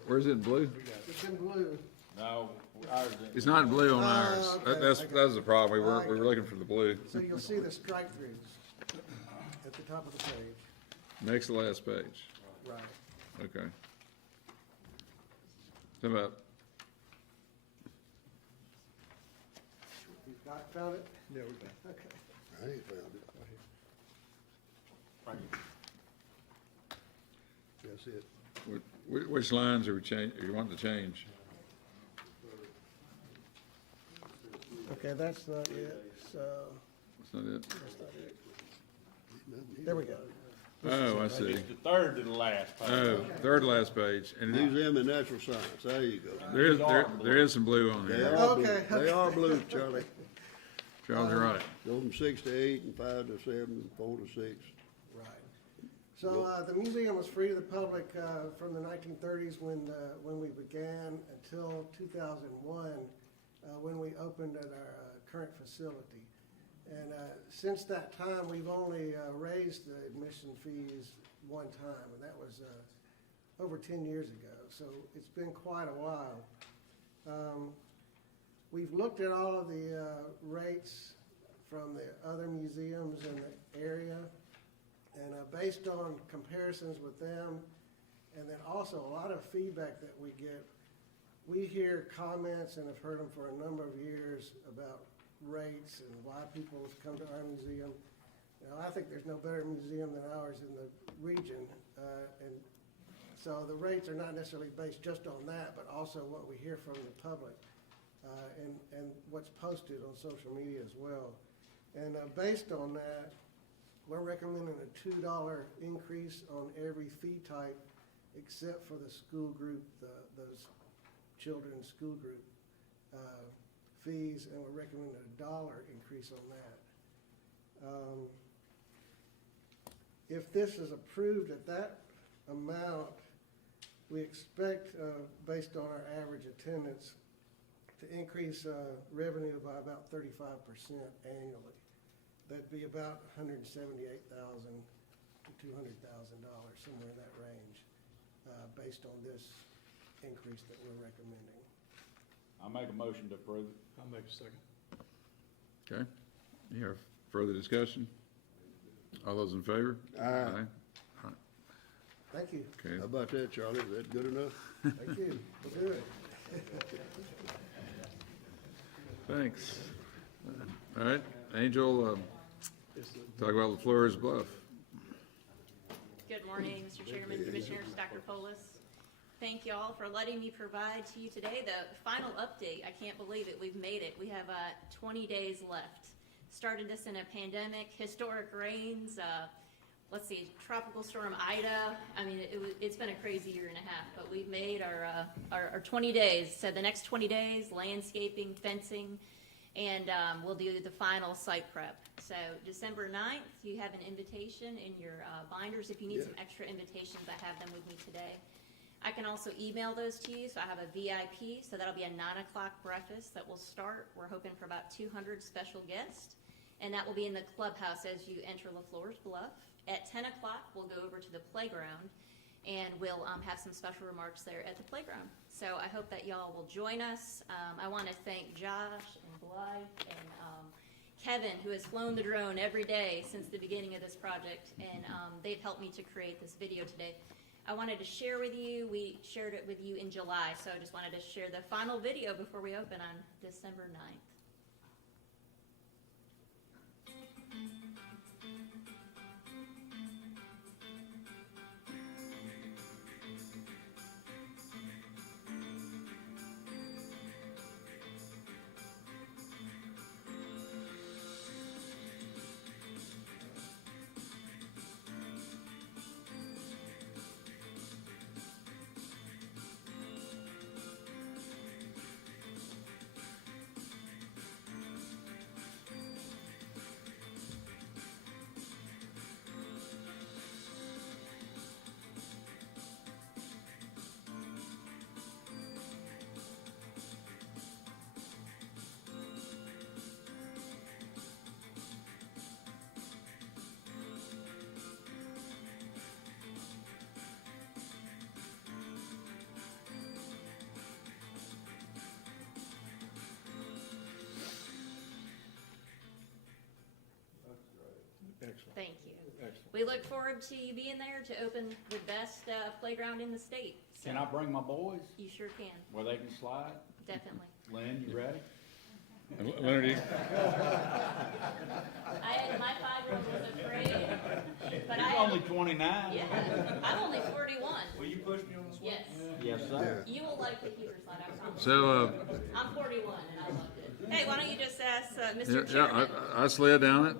Where's it in blue? It's in blue. No, ours didn't. It's not in blue on ours. okay, That's okay. the problem. We were looking for the blue. So you'll see the strike-throughs at the top of the page. Next to last page. Right. Okay. How about, You've got, found it? Yeah, we got it. Okay. I ain't found it. That's it. which lines are you wanting to change? Okay, that's not it, so, That's not it. that's not it. There we go. Oh, I see. It's the third to the last page. Oh, third to last page. And Museum and Natural Science, there you go. there is some blue on They here. are blue, Okay, they are blue, Charlie. Charles, you're right. Go from 6 to 8 and 5 to 7, 4 to 6. Right. So, the museum was free to the public, from the 1930s when we began until 2001, when we opened at our current facility. And since that time, we've only raised the admission fees one time, and that was over 10 years ago. So it's been quite a while. We've looked at all of the rates from the other museums in the area, and based on comparisons with them, and then also a lot of feedback that we get, we hear comments and have heard them for a number of years about rates and why people have come to our museum. You know, I think there's no better museum than ours in the region, and so the rates are not necessarily based just on that, but also what we hear from the public, and what's posted on social media as well. And based on that, we're recommending a $2 increase on every fee type except for the school group, those children's school group fees, and we're recommending a $1 increase on that. If this is approved at that amount, we expect, based on our average attendance, to increase revenue by about 35% annually. That'd be about $178,000 to $200,000, somewhere in that range, based on this increase that we're recommending. I make a motion to approve. I'll make a second. Okay. You have further discussion? All those in favor? Aye. Thank you. Okay. How about that, Charlie? Is that good enough? Thank you. We'll do it. Thanks. All right, Angel, talk about LaFleur's Bluff. Good morning, Mr. Chairman, Commissioners, Dr. Polis. Thank you all for letting me provide to you today the final update. I can't believe it. We've made it. We have 20 days left. Started this in a pandemic, historic rains, let's see, tropical storm Ida. I mean, it's been a crazy year and a half, but we've made our 20 days. So the next 20 days, landscaping, fencing, and we'll do the final site prep. So December 9th, you have an invitation in your binders. If you need some extra invitations, I have them with me today. I can also email those to you. So I have a VIP, so that'll be a 9 o'clock breakfast that will start. We're hoping for about 200 special guests, and that will be in the clubhouse as you enter LaFleur's Bluff. At 10 o'clock, we'll go over to the playground, and we'll have some special remarks there at the playground. So I hope that y'all will join us. I want to thank Josh and Blythe and Kevin, who has flown the drone every day since the beginning of this project, and they've helped me to create this video today. I wanted to share with you. We shared it with you in July, so I just wanted to share the final video before we open on December 9th. Thank you. We look forward to you being there to open the best playground in the state. So Can I bring my boys you sure can, where they can slide? definitely. Lynn, you ready? Leonard, My 5-year-old was afraid, but He's only 29. yeah, I'm only 41. Will you push me on this one? Yes, Yes, sir. you will like the keeper slide, I promise. so, I'm 41 and I loved it. Hey, why don't you just ask Mr. yeah, Chairman? I slid down it.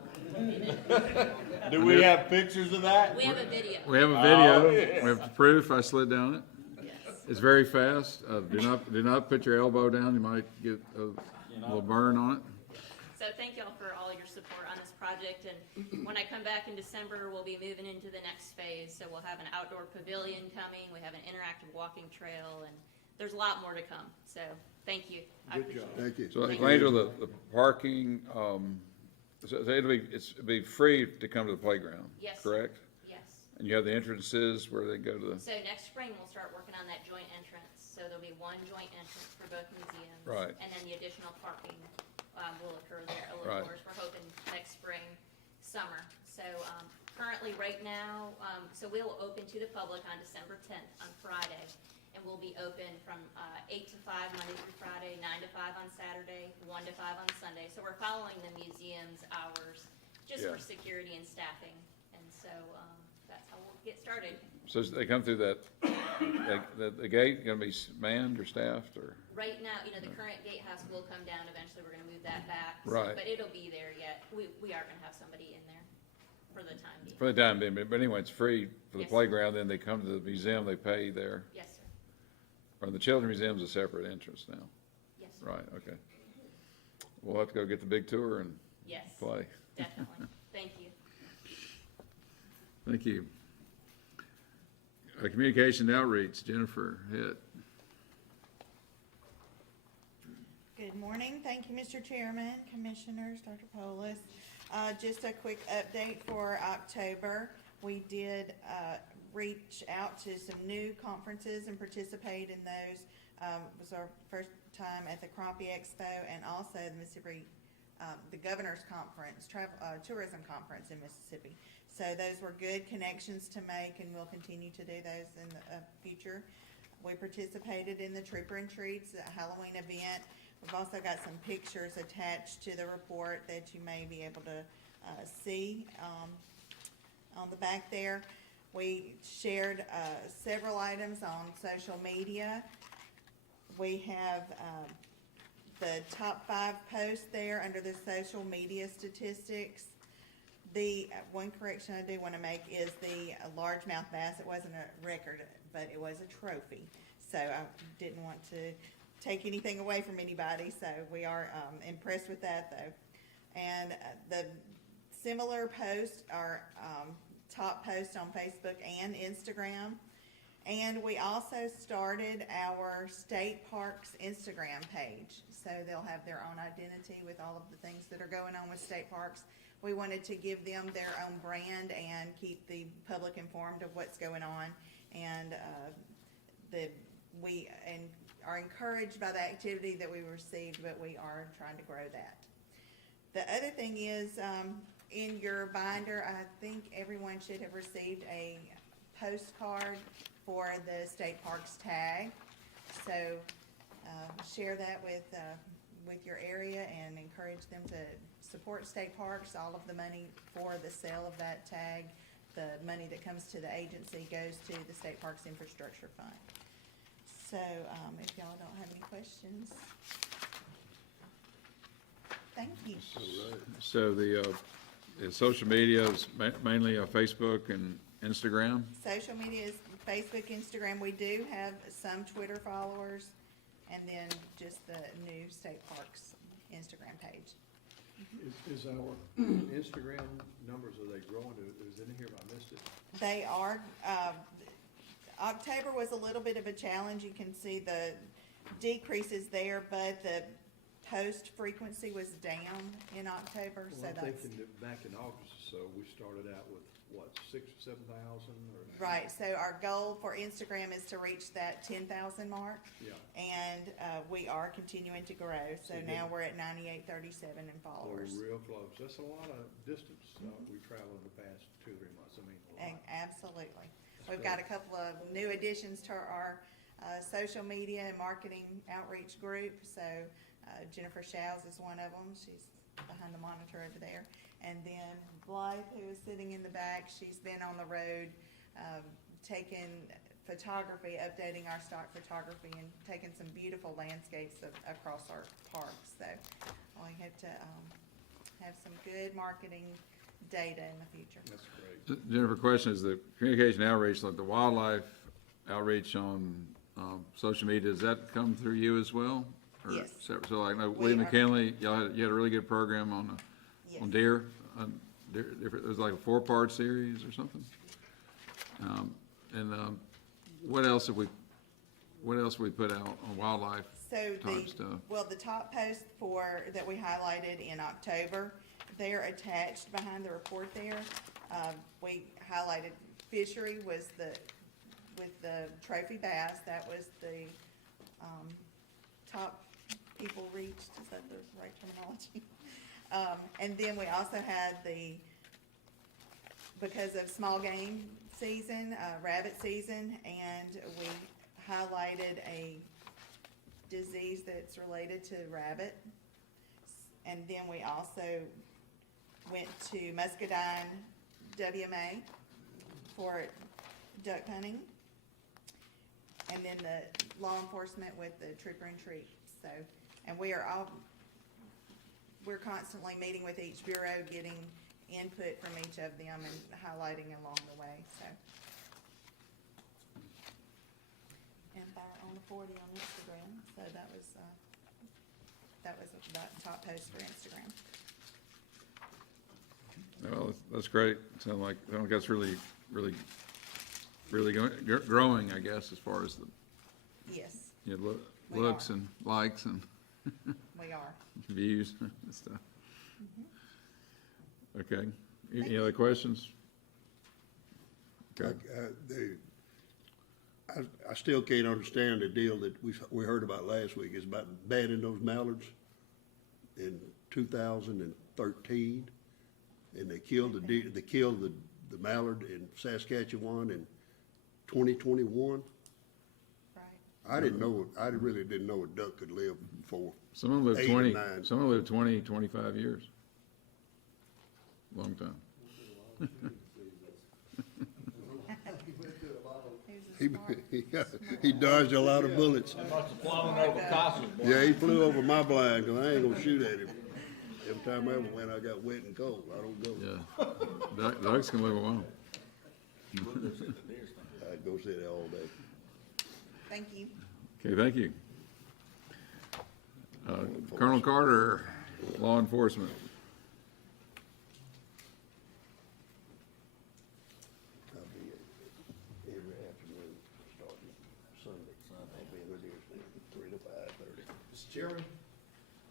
Do we have pictures of that? We have a video. We have a video. Oh, yeah. We have proof I slid down it. Yes. It's very fast. Do not put your elbow down. You might get a little burn on it. So thank y'all for all your support on this project, and when I come back in December, we'll be moving into the next phase. So we'll have an outdoor pavilion coming, we have an interactive walking trail, and there's a lot more to come. So thank you. I appreciate it. Thank you. So Thank Angel, the parking, so it'll be free to come to the playground, Yes. correct? Yes. And you have the entrances where they go to the, So next spring, we'll start working on that joint entrance. So there'll be one joint entrance for both museums. Right. And then the additional parking will occur there a little Right. more. We're hoping next spring, summer. So currently, right now, so we'll open to the public on December 10th on Friday. And we'll be open from 8 to 5 Monday through Friday, 9 to 5 on Saturday, 1 to 5 on Sunday. So we're following the museum's hours just Yeah. for security and staffing. And so that's how we'll get started. so they come through that, the gate gonna be manned or staffed or? Right now, the current gatehouse will come down. Eventually, we're gonna move that back. So- Right. But it'll be there yet. We are gonna have somebody in there for the time being. For the time being, but anyway, it's free for the Yes. playground, then they come to the museum, they pay there. Yes, sir. Or the Children's Museum's a separate entrance now. Yes, sir. Right, okay. We'll have to go get the big tour and Yes, play. definitely. Thank you. Thank you. Communication and outreach, Jennifer Hitt. Good morning. Thank you, Mr. Chairman, Commissioners, Dr. Polis. Just a quick update for October. We did reach out to some new conferences and participate in those. It was our first time at the Crappie Expo and also the Mississippi, the Governor's Conference, Tourism Conference in Mississippi. So those were good connections to make, and we'll continue to do those in the future. We participated in the Trooper and Treats, a Halloween event. We've also got some pictures attached to the report that you may be able to see on the back there. We shared several items on social media. We have the top 5 posts there under the social media statistics. The one correction I do want to make is the largemouth bass. It wasn't a record, but it was a trophy. So I didn't want to take anything away from anybody, so we are impressed with that, though. And the similar posts are top posts on Facebook and Instagram. And we also started our state parks Instagram page, so they'll have their own identity with all of the things that are going on with state parks. We wanted to give them their own brand and keep the public informed of what's going on, and we are encouraged by the activity that we received, but we are trying to grow that. The other thing is, in your binder, I think everyone should have received a postcard for the state parks tag. So, share that with your area and encourage them to support state parks. All of the money for the sale of that tag, the money that comes to the agency goes to the State Parks Infrastructure Fund. So, if y'all don't have any questions, thank you. So the social media is mainly Facebook and Instagram? Social media is Facebook, Instagram. We do have some Twitter followers, and then just the new State Parks Instagram page. Is our Instagram numbers, are they growing? Is it in here if I missed it? They are, October was a little bit of a challenge. You can see the decreases there, but the post frequency was down in October, so Well, I'm that's. thinking that back in August or so, we started out with, what, 6,000 or 7,000 or? Right, so our goal for Instagram is to reach that 10,000 mark. Yeah. And, we are continuing to grow, so So now good. we're at 9837 in followers. We're real close. That's a lot of distance we traveled in the past 2 or 3 months. I mean, a lot. Absolutely. We've got a couple of new additions to our social media and marketing outreach group. So Jennifer Shows is one of them. She's behind the monitor over there. And then Blythe, who is sitting in the back, she's been on the road taking photography, updating our stock photography, and taking some beautiful landscapes across our parks. So we hope to have some good marketing data in the future. That's great. Jennifer, question is the communication outreach, like the wildlife outreach on social media, does that come through you as well? Or Yes. So like, no, We William are- McKinley, you had a really good program on Yes. on deer. It was like a 4-part series or something. What else have we put out on wildlife So type stuff? the top post that we highlighted in October, they're attached behind the report there. We highlighted fishery with the trophy bass, that was the, top people reached, is that the right terminology? And then we also had because of small game season, rabbit season, and we highlighted a disease that's related to rabbit. And then we also went to Muscadine WMA for duck hunting. And then the law enforcement with the trooper and treat. So, and we're constantly meeting with each bureau, getting input from each of them and highlighting along the way, so. And Fire on the 40 on Instagram, so that was the top post for Instagram. Well, that's great. Sounds like that's really growing, I guess, as far as the, Yes, We looks are. and likes and we are. views and stuff. Okay. Any other questions? Okay. I still can't understand the deal that we heard about last week, is about banning those mallards in 2013. And they killed the mallard in Saskatchewan in 2021. Right. I really didn't know a duck could live for Some of them live 8 or 20, 9. some of them live 20, 25 years. Long time. He dodged a lot of bullets. Must have flown over Castle. Yeah, he flew over my blind, 'cause I ain't gonna shoot at him. Every time I ever went, I got wet and cold. I don't go. Yeah. Ducks can live a while. I'd go sit there all day. Thank you. Okay, thank you. Colonel Carter, Law Enforcement. I'll be every afternoon, starting Sunday. I'll be in there 3 to 5:30. Mr. Chairman,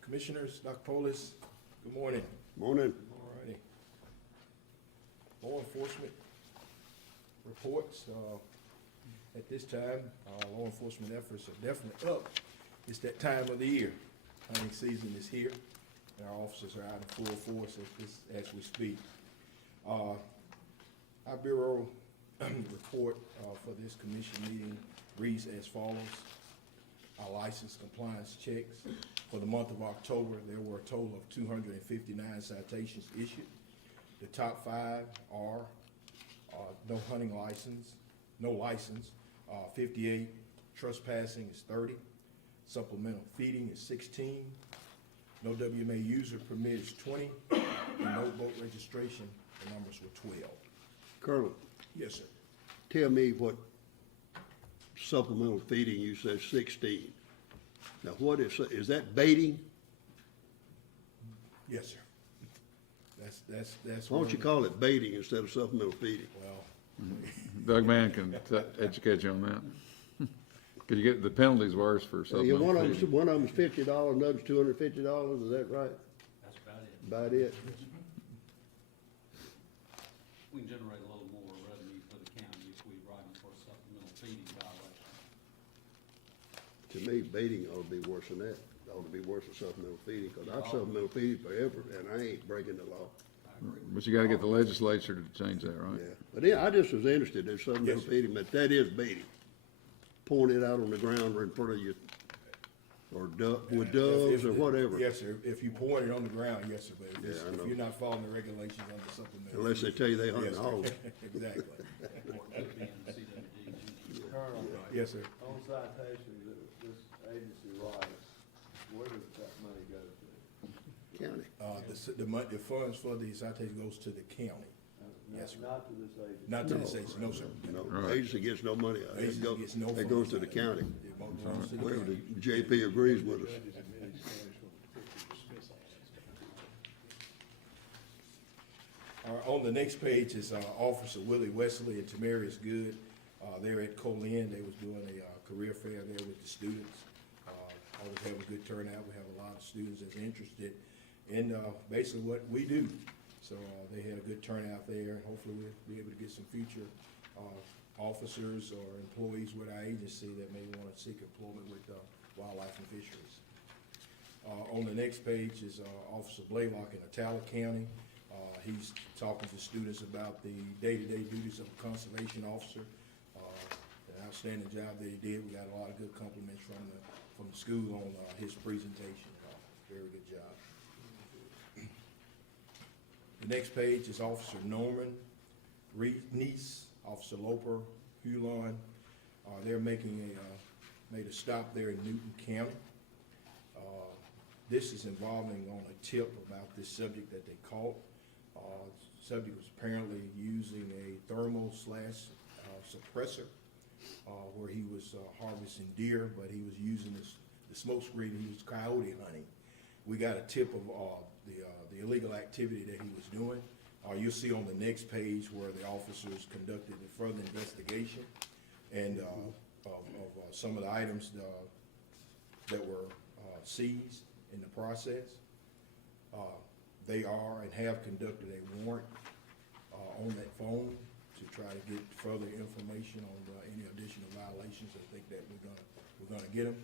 Commissioners, Dr. Polis, good morning. Morning. All righty. Law enforcement reports, at this time, law enforcement efforts are definitely up. It's that time of the year. Hunting season is here, and our officers are out in full force as we speak. Our bureau report for this commission meeting reads as follows. Our license compliance checks. For the month of October, there were a total of 259 citations issued. The top 5 are no hunting license, no license, 58, trespassing is 30, supplemental feeding is 16, no WMA user permit is 20, and no boat registration, the numbers were 12. Colonel, Yes, sir. tell me what supplemental feeding, you said 16. Now, what is that baiting? Yes, sir. That's. Why don't you call it baiting instead of supplemental feeding? Well, Doug Mann can educate you on that. Cause you get, the penalty's worse for Yeah, supplemental feeding. one of them's $50, another's $250, is that right? That's about it. About it? We can generate a little more revenue for the county if we write them for a supplemental feeding violation. To me, baiting ought to be worse than that. Ought to be worse than supplemental feeding, because I've supplemental feeding forever, and I ain't breaking the law. But you gotta get the legislature to change that, right? Yeah, but yeah, I just was interested in supplemental Yes. feeding, but that is baiting. Pouring it out on the ground or in front of you, or with doves or whatever. Yes, sir. If you pour it on the ground, yes, sir, but Yeah, I know. if you're not following the regulations under supplemental. Unless they tell you they hunt Yes, sir. hogs. Exactly. Or it could be in the CWD. Colonel, Yes, sir. on citations that this agency writes, where does that money go to? County. The funds for the citation goes to the county, Yes, sir. Not to this agency. not to No. the station, no, sir. No, the Right. agency gets no money. out of it. Agency gets no It goes funds to the out of it. county. It belongs to the Well, county. the JP agrees with us. On the next page is Officer Willie Wesley and Tamarius Good. They're at Colin. They was doing a career fair there with the students. Always have a good turnout. We have a lot of students that's interested in basically what we do. So they had a good turnout there, and hopefully we'll be able to get some future officers or employees with our agency that may want to seek employment with wildlife and fisheries. On the next page is Officer Blaylock in Itala County. He's talking to students about the day-to-day duties of a conservation officer. An outstanding job that he did. We got a lot of good compliments from the school on his presentation. Very good job. The next page is Officer Norman Niece, Officer Loper, Huron. They're made a stop there in Newton County. This is involving on a tip about this subject that they caught. Subject was apparently using a thermal suppressor where he was harvesting deer, but he was using the smoke screen. He was coyote hunting. We got a tip of the illegal activity that he was doing. You'll see on the next page where the officers conducted a further investigation and of some of the items that were seized in the process. They are and have conducted a warrant on that phone to try to get further information on any additional violations I think that we're gonna get them.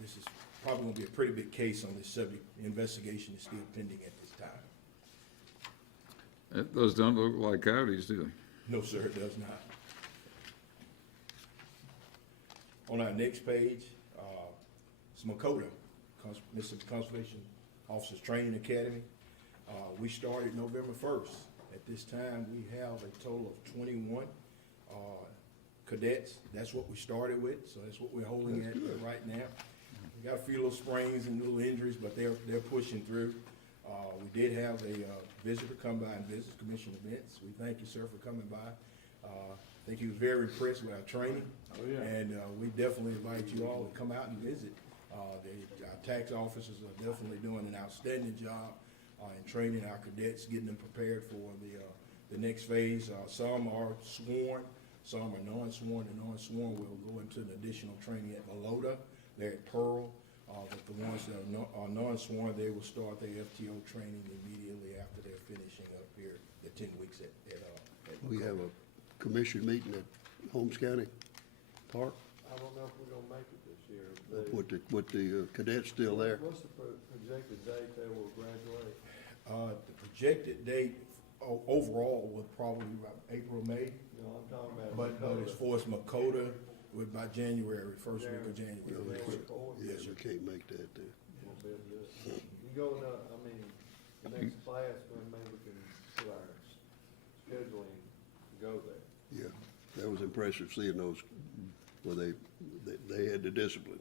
This is probably gonna be a pretty big case on this subject. The investigation is still pending at this time. Those don't look like coyotes, do they? No, sir, it does not. On our next page, it's Makota, Mississippi Conservation Officers Training Academy. We started November 1st. At this time, we have a total of 21 cadets. That's what we started with, so that's what we're holding at right now. We got a few little sprains and little injuries, but they're pushing through. We did have a visitor come by and visit Commissioner Vince. We thank you, sir, for coming by. I think he was very impressed with our training. Oh, yeah. And we definitely invite you all to come out and visit. Our tax officers are definitely doing an outstanding job in training our cadets, getting them prepared for the next phase. Some are sworn, some are non-sworn. The non-sworn will go into an additional training at Makota. They're at Pearl. But the ones that are non-sworn, they will start their FTO training immediately after they're finishing up here the 10 weeks at We have a commission meeting at Holmes County Park I don't know if we're gonna make it this year. with the cadets still there. What's the projected date they will graduate? The projected date overall will probably be about April, May. No, I'm talking about. But as far as Makota, we're by January, first week of Yeah, January. we can't- yeah, we can't make that there. Won't be able to do it. You go in, I mean, the next class, when maybe we can put our scheduling, go there. Yeah, that was impressive seeing those, where they had the discipline.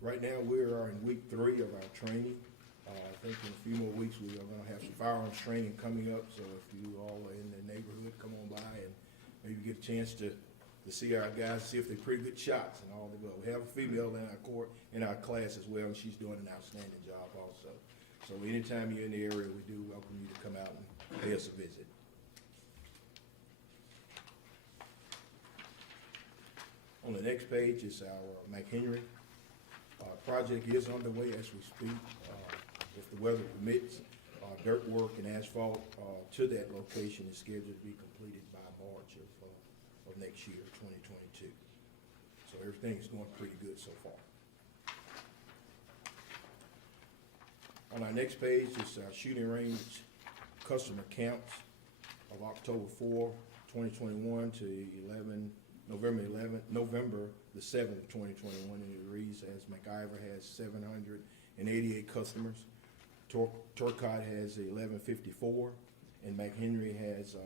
Right now, we are in week 3 of our training. I think in a few more weeks, we are gonna have some firearms training coming up, so if you all are in the neighborhood, come on by and maybe get a chance to see our guys, see if they're pretty good shots and all that. Well, we have a female in our class as well, and she's doing an outstanding job also. So anytime you're in the area, we do welcome you to come out and pay us a visit. On the next page is our McHenry. Project is underway as we speak. If the weather permits, dirt work and asphalt to that location is scheduled to be completed by March of next year, 2022. So everything is going pretty good so far. On our next page is our shooting range customer counts of October 4, 2021 to November the 7th, 2021, and it reads as McIver has 788 customers, Turcotte has 1154, and McHenry has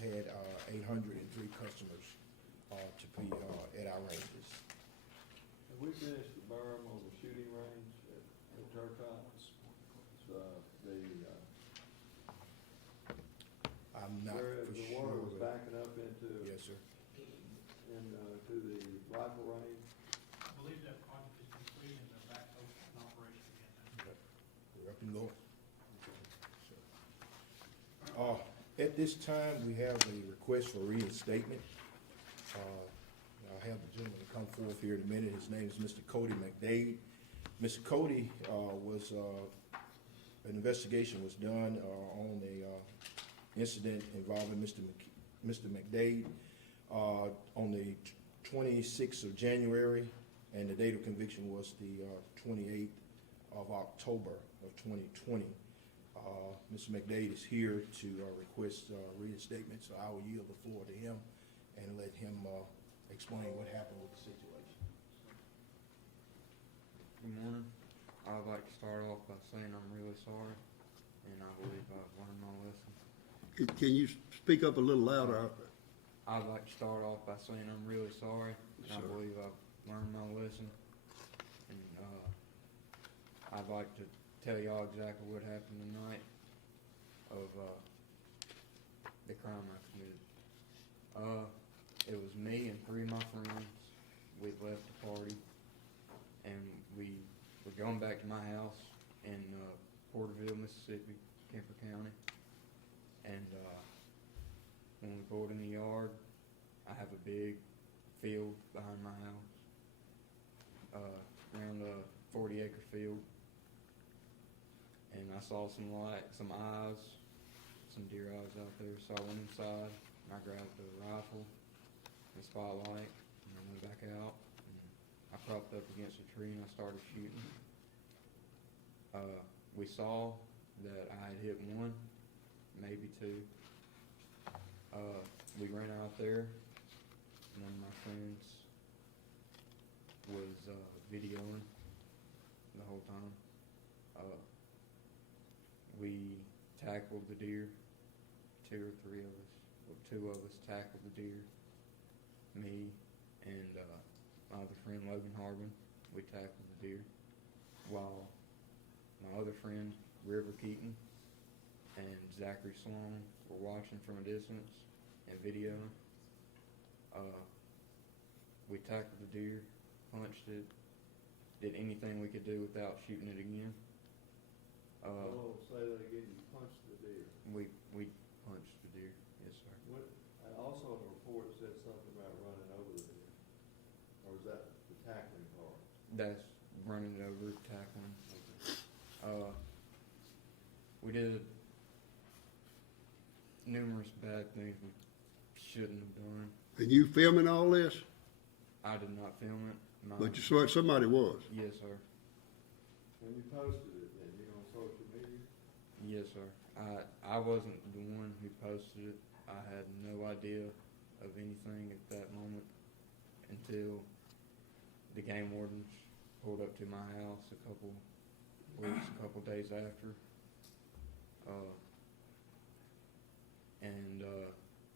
had 803 customers to be at our ranges. Have we finished the berm on the shooting range at Turcotte? I'm not Where for the sure. water was backing up into, Yes, sir. to the rifle range? I believe that project is complete and they're back in operation again. We're up and going. At this time, we have a request for reinstatement. I'll have the gentleman come forth here in a minute. His name is Mr. Cody McDade. Mr. Cody was, an investigation was done on a incident involving Mr. McDade on the 26th of January, and the date of conviction was the 28th of October of 2020. Mr. McDade is here to request reinstatement, so I will yield the floor to him and let him explain what happened with the situation. Good morning. I'd like to start off by saying I'm really sorry, and I believe I've learned my lesson. Can you speak up a little louder? I'd like to start off by saying I'm really sorry, and I Sure. believe I've learned my lesson. And I'd like to tell y'all exactly what happened tonight of the crime I committed. It was me and 3 of my friends. We left the party, and we were going back to my house in Porterville, Mississippi, Kemper County. And when we pulled in the yard, I have a big field behind my house, around a 40-acre field. And I saw some eyes, some deer eyes out there, so I went inside, and I grabbed the rifle, the spotlight, and I went back out, and I propped up against a tree, and I started shooting. We saw that I had hit 1, maybe 2. We ran out there, and one of my friends was videoing the whole time. We tackled the deer, 2 or 3 of us, well, 2 of us tackled the deer. Me and my other friend Logan Harbin, we tackled the deer, while my other friend River Keaton and Zachary Sloan were watching from a distance and videoing. We tackled the deer, punched it, did anything we could do without shooting it again. Say that again, you punched the deer. We punched the deer, yes, sir. Also, the report said something about running over the deer, or was that the tackling part? That's running it over, tackling. We did numerous bad things we shouldn't have done. And you filming all this? I did not film it. But you saw somebody was. Yes, sir. When you posted it, then you on social media? Yes, sir. I wasn't the one who posted it. I had no idea of anything at that moment until the game wardens pulled up to my house a couple weeks, a couple days after.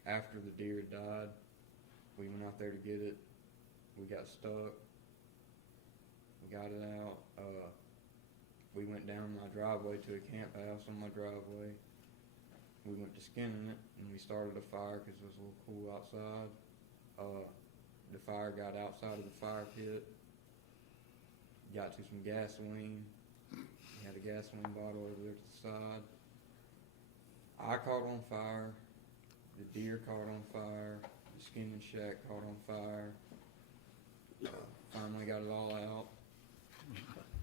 After the deer died, we went out there to get it. We got stuck. We got it out. We went down my driveway to a camp house on my driveway. We went to skinning it, and we started a fire because it was a little cool outside. The fire got outside of the fire pit, got to some gasoline. We had a gasoline bottle over there to the side. I caught on fire. The deer caught on fire. The skinning shack caught on fire. Finally got it all out.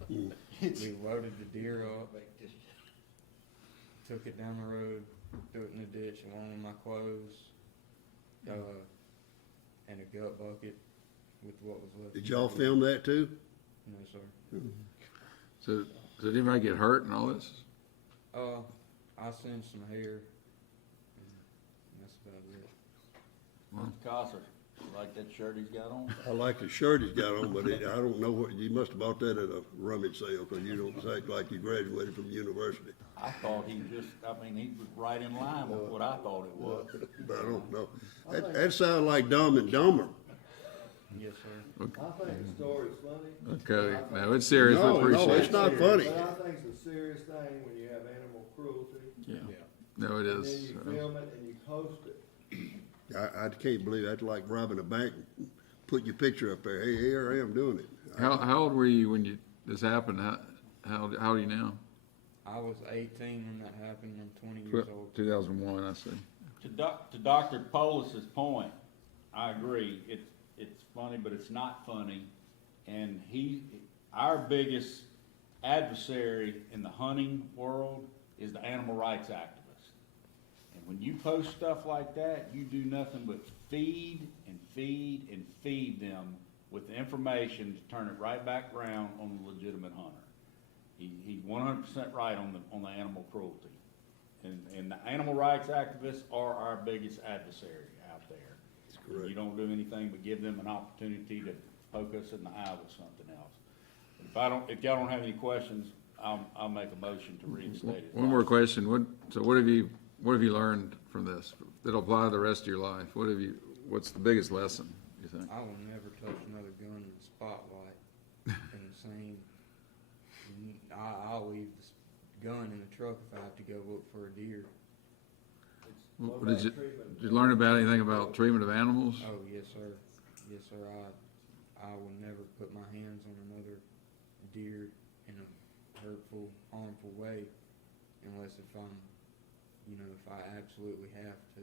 We loaded the deer up, took it down the road, threw it in the ditch, and one of my clothes, and a gut bucket with what was left. Did y'all film that too? No, sir. So, did anybody get hurt in all this? I singed some hair, and that's about it. Mr. Cosser, you like that shirt he's got on? I like the shirt he's got on, but I don't know what, you must have bought that at a rummage sale, because you don't act like you graduated from university. I thought he was right in line with what I thought it was. But I don't know. That sounds like Dumb and Dumber. Yes, sir. I think the story's funny. Okay, now it's serious, we No, appreciate it. it's not funny. But I think it's a serious thing when you have animal cruelty. Yeah, no, it And then is. you film it and you post it. I can't believe that's like robbing a bank, putting your picture up there. Hey, here I am doing it. How old were you when this happened? How old are you now? I was 18 when that happened. I'm 20 years old. 2001, I see. To Dr. Polis's point, I agree. It's funny, but it's not funny. And our biggest adversary in the hunting world is the animal rights activist. And when you post stuff like that, you do nothing but feed and feed and feed them with the information to turn it right back around on the legitimate hunter. He's 100% right on the animal cruelty. And the animal rights activists are our biggest adversary out there. That's correct. You don't do anything but give them an opportunity to poke us in the eye with something else. If y'all don't have any questions, I'll make a motion to reinstate it. One more question. What have you learned from this that'll apply to the rest of your life? What's the biggest lesson, you think? I will never touch another gun in the spotlight in the same. I'll leave the gun in the truck if I have to go look for a deer. Did you learn about anything about treatment of animals? Oh, yes, sir. Yes, sir. I will never put my hands on another deer in a hurtful, harmful way unless if I absolutely have to.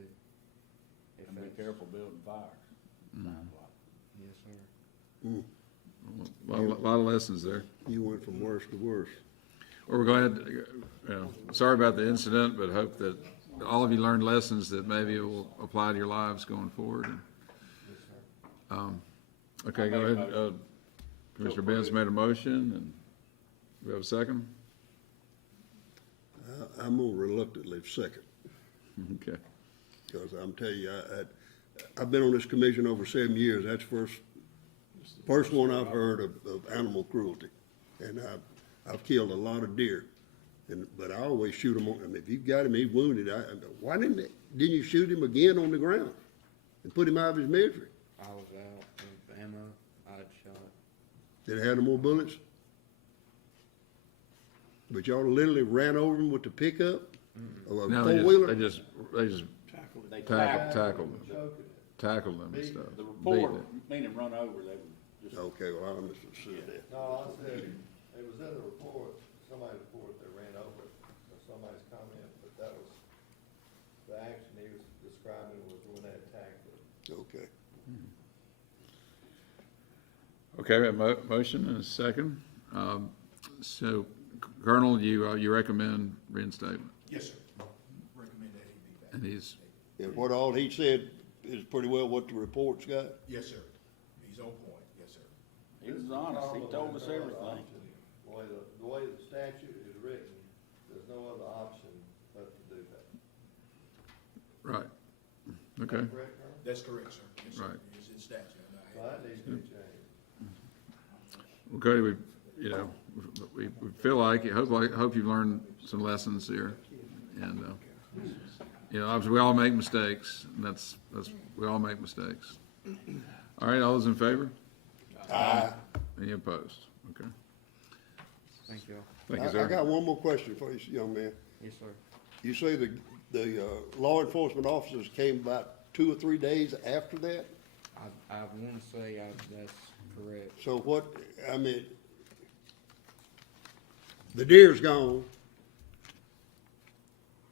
And be careful building fires. Yes, sir. A lot of lessons there. You went from worse to worse. Well, we're glad, sorry about the incident, but hope that all of you learned lessons that maybe will apply to your lives going forward. Okay, go ahead. Commissioner Benz made a motion, and we have a second? I'm gonna reluctantly second, Okay. because I'm telling you, I've been on this commission over 7 years. That's first one I've heard of animal cruelty. And I've killed a lot of deer, but I always shoot them on, if you've got him, he's wounded, why didn't you shoot him again on the ground and put him out of his misery? I was out of ammo. I'd shot. Did it have no more bullets? But y'all literally ran over him with the pickup? Or a No, four-wheeler? they just tackled them and stuff. The Beat report, it. meaning run over, they were just. Okay, well, I misunderstood that. No, I said, it was in the report, somebody's report that ran over it, or somebody's comment, but that was, the action he was describing was when they attacked it. Okay. Okay, we have a motion and a second. So, Colonel, you recommend reinstatement? Yes, sir. Recommend that he be back. And he's, And what all he said is pretty well what the report's got? Yes, sir. He's on point. Yes, sir. He was honest, he told us everything. The way the statute is written, there's no other option but to do that. right. Okay, Correct, Colonel? That's correct, sir. Yes, sir. Right. It's in statute. So that needs to be changed. well, Cody, we feel like, hope you've learned some lessons here. And, obviously, we all make mistakes, and we all make mistakes. All right, all those in favor? Aye. Any opposed? Okay. Thank you. Thank you, I sir. got one more question for you, young man. Yes, sir. You say the law enforcement officers came about 2 or 3 days after that? I want to say that's correct. So what, I mean, the deer's gone.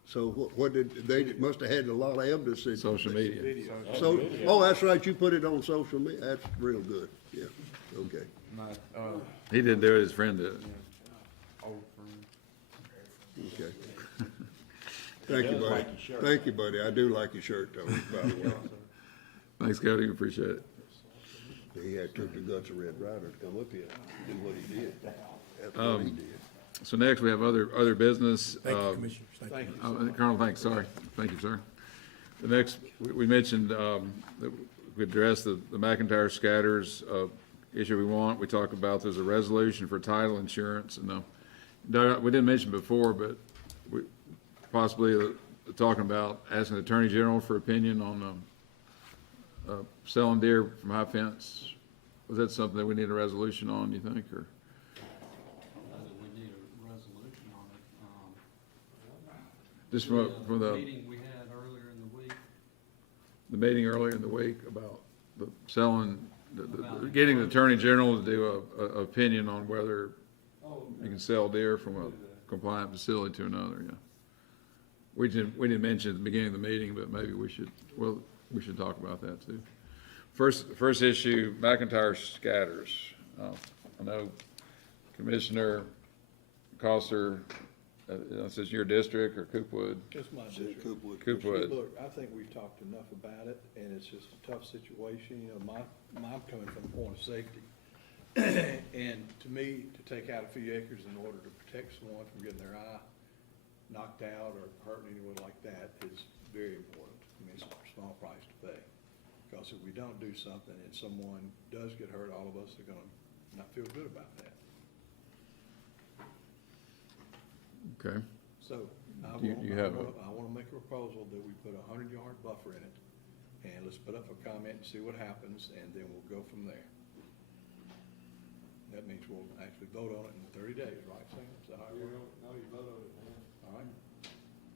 So what did, they must have had a lot of evidence. That- Social media. So, oh, that's right, you put it on social media, that's real good, yeah, okay. My, He didn't do it, his friend did it. old friend. Okay. Thank you, buddy. Thank you, buddy. I do like your shirt, though, by the way. Thanks, Cody, appreciate it. He had took the guts of Red Ryder to come up here, and do what he did. That's what he did. So next, we have other business. Thank you, Commissioners. Thank you. Colonel, thanks, sorry. Thank you, sir. The next, we mentioned that we address the McIntyre scatters issue we want. We talk about there's a resolution for title insurance. And we didn't mention before, but we possibly talking about asking the Attorney General for opinion on selling deer from high fence. Was that something that we need a resolution on, you think, or? We need a resolution on it. Just from the Meeting we had earlier in the week. the meeting earlier in the week about the selling, getting the Attorney General to do a opinion on whether you can sell deer from a compliant facility to another, yeah. We didn't mention at the beginning of the meeting, but maybe we should talk about that too. First issue, McIntyre scatters. I know Commissioner Coster, this is your district or Coopwood? It's my district. Coopwood. Look, I think we've talked enough about it, and it's just a tough situation. I'm coming from the point of safety. And to me, to take out a few acres in order to protect someone from getting their eye knocked out or hurting anyone like that is very important. I mean, it's a small price to pay. Because if we don't do something and someone does get hurt, all of us are gonna not feel good about that. Okay. So, I wanna make a proposal that we put a 100-yard buffer in it, and let's put up a comment and see what happens, and then we'll go from there. That means we'll actually vote on it in 30 days, right, Sam? Is that how it works? No, you vote on it, man. All right,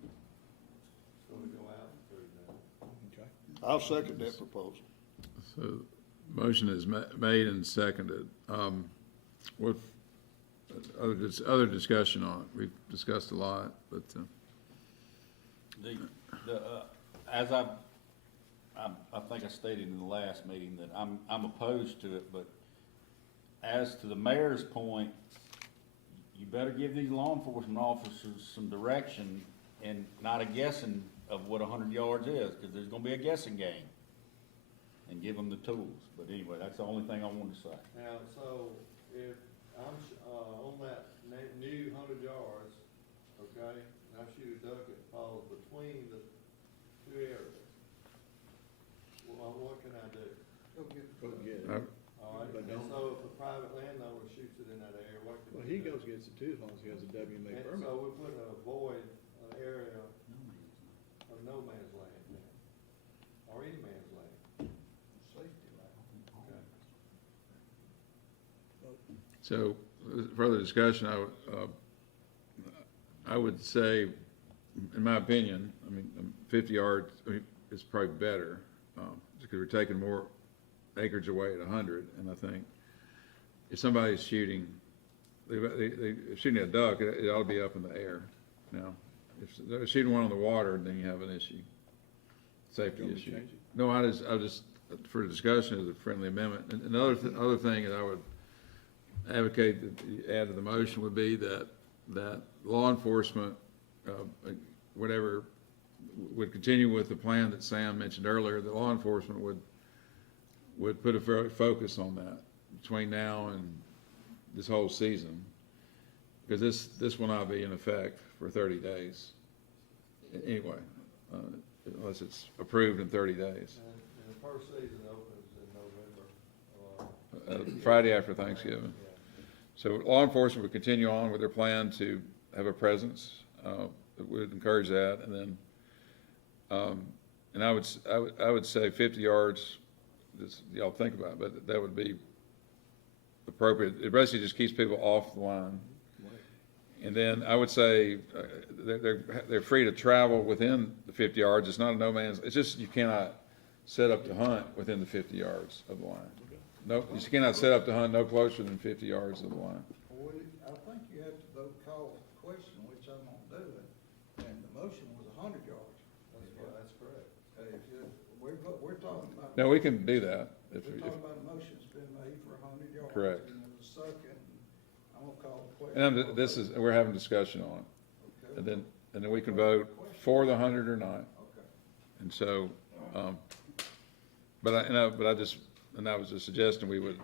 It's gonna go out in 30 days. okay. I'll second that proposal. So motion is made and seconded. What other discussion on it? We've discussed a lot, but As I think I stated in the last meeting that I'm opposed to it, but as to the mayor's point, you better give these law enforcement officers some direction and not a guessing of what 100 yards is, because there's gonna be a guessing game. And give them the tools. But anyway, that's the only thing I wanted to say. Now, so if I'm, on that new 100 yards, okay, and I shoot a duck that falls between the two areas, well, what can I do? Go get it. All right, But and don't- so if a private landowner shoots it in that area, what can Well, we he do? goes against it too, as long as he has a WMA And permit. so we're putting a void, an area of no man's land then, or any man's land. Safety land. Okay. so further discussion, I would say, in my opinion, I mean, 50 yards is probably better, because we're taking more acreage away at 100, and I think if somebody's shooting, they're shooting a duck, it ought to be up in the air. Now, if they're shooting one on the water, then you have an issue, safety Want me to issue. change it? No, I just, for discussion, as a friendly amendment. And another thing that I would advocate that you add to the motion would be that law enforcement, whatever, would continue with the plan that Sam mentioned earlier. The law enforcement would put a focus on that between now and this whole season, because this will not be in effect for 30 days. Anyway, unless it's approved in 30 days. And the first season opens in November. Friday after Thanksgiving. So law enforcement would continue on with their plan to have a presence. Would encourage that, and then, and I would say 50 yards. This, y'all think about it, but that would be appropriate. It basically just keeps people off the line. And then I would say they're free to travel within the 50 yards. It's not a no man's. It's just you cannot set up to hunt within the 50 yards of the line. No, you cannot set up to hunt no closer than 50 yards of the line. Well, I think you have to vote call the question, which I won't do it, and the motion was 100 yards. That's correct. We're talking about. No, we can do that. We're talking about a motion that's been made for 100 yards. Correct. And it was second, I'm gonna call the question. And we're having discussion on it. Okay. And then we can vote for the 100 or not. Okay. And so, but I was just suggesting we would,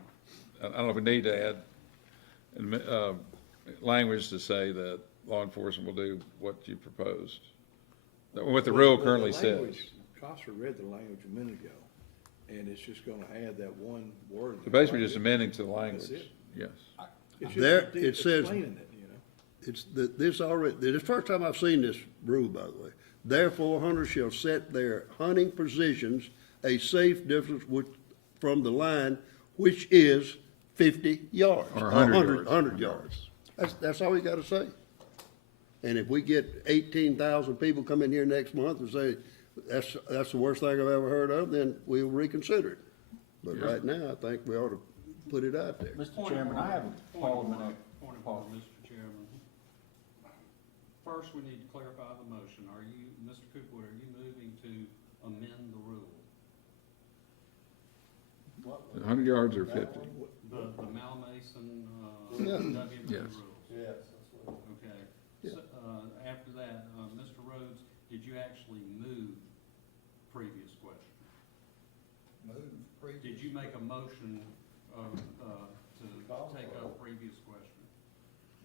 I don't know if we need to add, language to say that law enforcement will do what you proposed. What the rule currently says. Costa read the language a minute ago, and it's just gonna add that one word. So basically just amending to the language, That's it. yes. It's just There, it says, explaining it, you know. it's, this already, this is the first time I've seen this rule, by the way. Therefore, hunters shall set their hunting positions a safe distance from the line, which is 50 yards. Or 100 yards. 100 yards. That's all you gotta say. And if we get 18,000 people come in here next month and say, that's the worst thing I've ever heard of, then we'll reconsider it. But right now, I think we ought to put it out there. Mr. Chairman, I have a parliamentary. Point of order, Mr. Chairman. First, we need to clarify the motion. Are you, Mr. Cooper, are you moving to amend the rule? 100 yards or 50? The Malmason, Yeah. WMA Yes. rules? Yes, that's what. Okay. Yeah. So, after that, Mr. Rhodes, did you actually move previous question? Move previous. Did you make a motion, to take up previous question?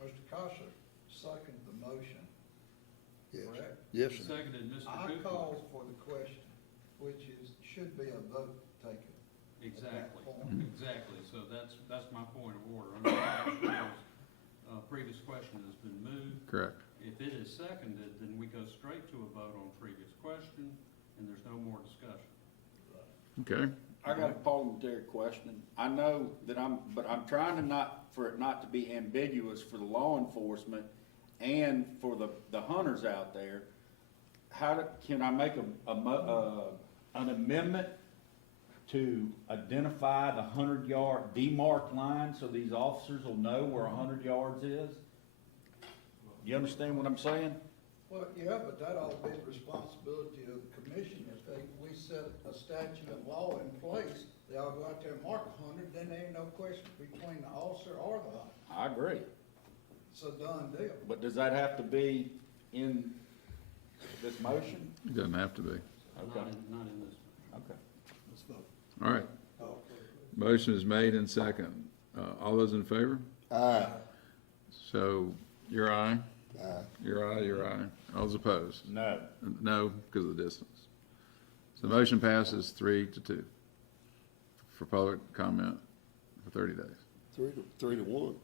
Mr. Costa seconded the motion, Yes. correct? Yes, sir. Seconded Mr. I Cooper. called for the question, which should be a vote taken. Exactly, point. exactly. So that's my point of order. Under Robert's rules, previous question has been moved. Correct. If it is seconded, then we go straight to a vote on previous question, and there's no more discussion. Okay. I got a parliamentary question. I know that but I'm trying to for it not to be ambiguous for the law enforcement and for the hunters out there. Can I make an amendment to identify the 100-yard demarc line so these officers will know where 100 yards is? You understand what I'm saying? Well, yeah, but that ought to be the responsibility of the commission. If we set a statute of law in place, they all go out there and mark 100, then there ain't no question between the officer or the hunter. I agree. It's a done deal. But does that have to be in this motion? It doesn't have to be. Okay. Not in this one. Okay. Let's vote. All right. Motion is made and second. All those in favor? Aye. So, your aye? Aye. Your aye, your aye. All those opposed? No. No, because of the distance. So the motion passes 3-2 for public comment for 30 days. 3-1.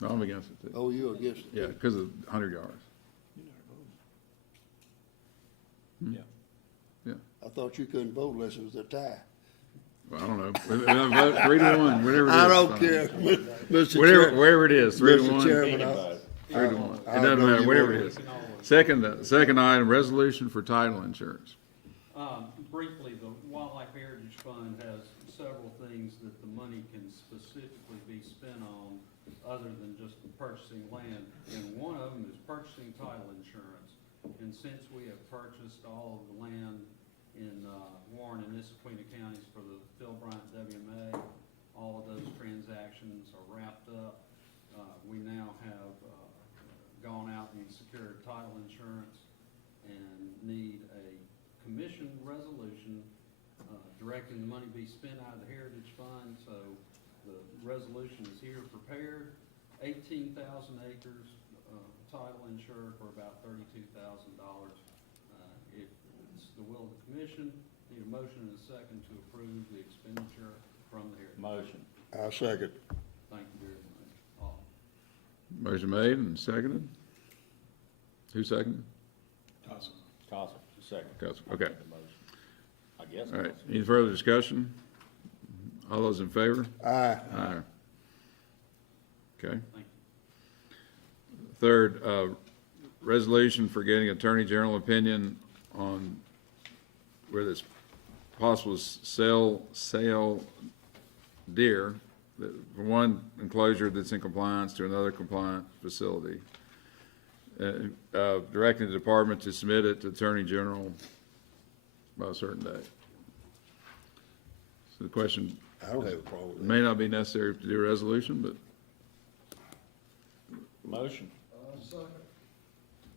No, I'm against it too. Oh, you're against it? Yeah, because of 100 yards. You're not voting. Yeah. I thought you couldn't vote unless it was a tie. Well, I don't know. Vote 3-1, whatever it is. I don't fine. care, Mr. Whatever, Chairman. wherever it is, 3-1. Mr. Chairman, 3-1. It I'll doesn't go matter, you whatever want. it is. Second item, resolution for title insurance. Briefly, the Wildlife Heritage Fund has several things that the money can specifically be spent on other than just purchasing land. And one of them is purchasing title insurance. And since we have purchased all of the land in Warren and Issaquah counties for the Phil Bryant WMA, all of those transactions are wrapped up. We now have gone out and secured title insurance and need a commission resolution directing the money be spent out of the Heritage Fund. So the resolution is here prepared. 18,000 acres title insured for about $32,000. If the will of the commission. Need a motion and a second to approve the expenditure from the Heritage. Motion. I second. Thank you very much. All. Motion made and seconded. Who seconded? Cossum, second. Cossum, okay. The motion. I guess. All right, Cossum. any further discussion? All those in favor? Aye. Aye. Okay. Thank Third, resolution for getting Attorney General opinion on where this possible sale deer, from one enclosure that's in compliance to another compliant facility. Directing the department to submit it to Attorney General by a certain date. So the question, I don't have a problem with it that. may not be necessary to do a resolution, but, Motion. Second.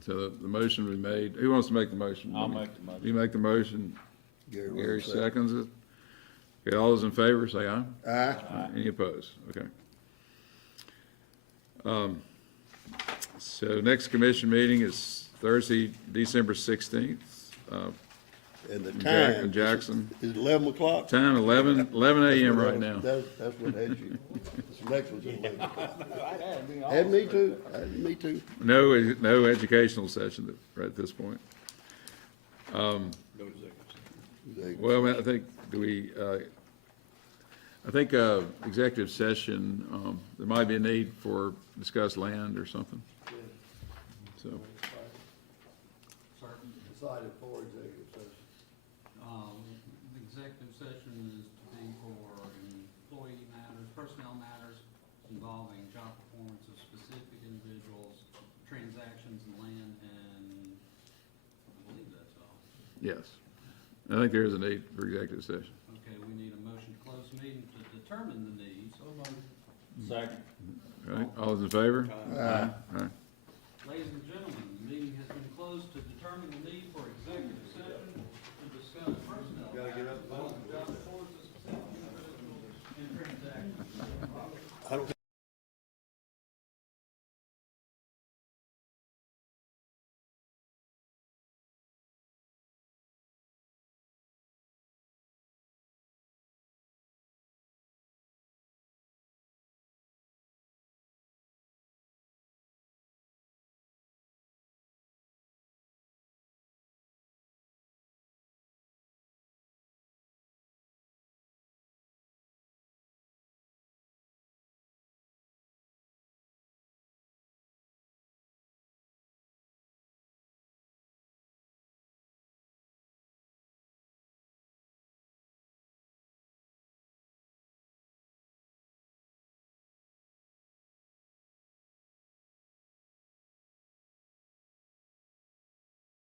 so the motion we made, who wants to make the motion? I'll make the motion. You make the motion, Gary Gary second. seconds it. Okay, all those in favor, say aye. Aye. Any opposed? Okay. So next commission meeting is Thursday, December 16th. And the In time. Jackson. Is 11 o'clock? Time 11 a.m. right now. That's what has you. This next one's at 11 o'clock. And me too, me too. No educational session right at this point. Well, I think, I think executive session, there might be a need for discuss land or something. So, Certain. Decided for executive session. The executive session is to be for employee matters, personnel matters involving job performance of specific individuals, transactions in land, and I believe that's all. yes. I think there is a need for executive session. Okay, we need a motion to close the meeting to determine the needs. Second. All right, all those in favor? Aye. All right.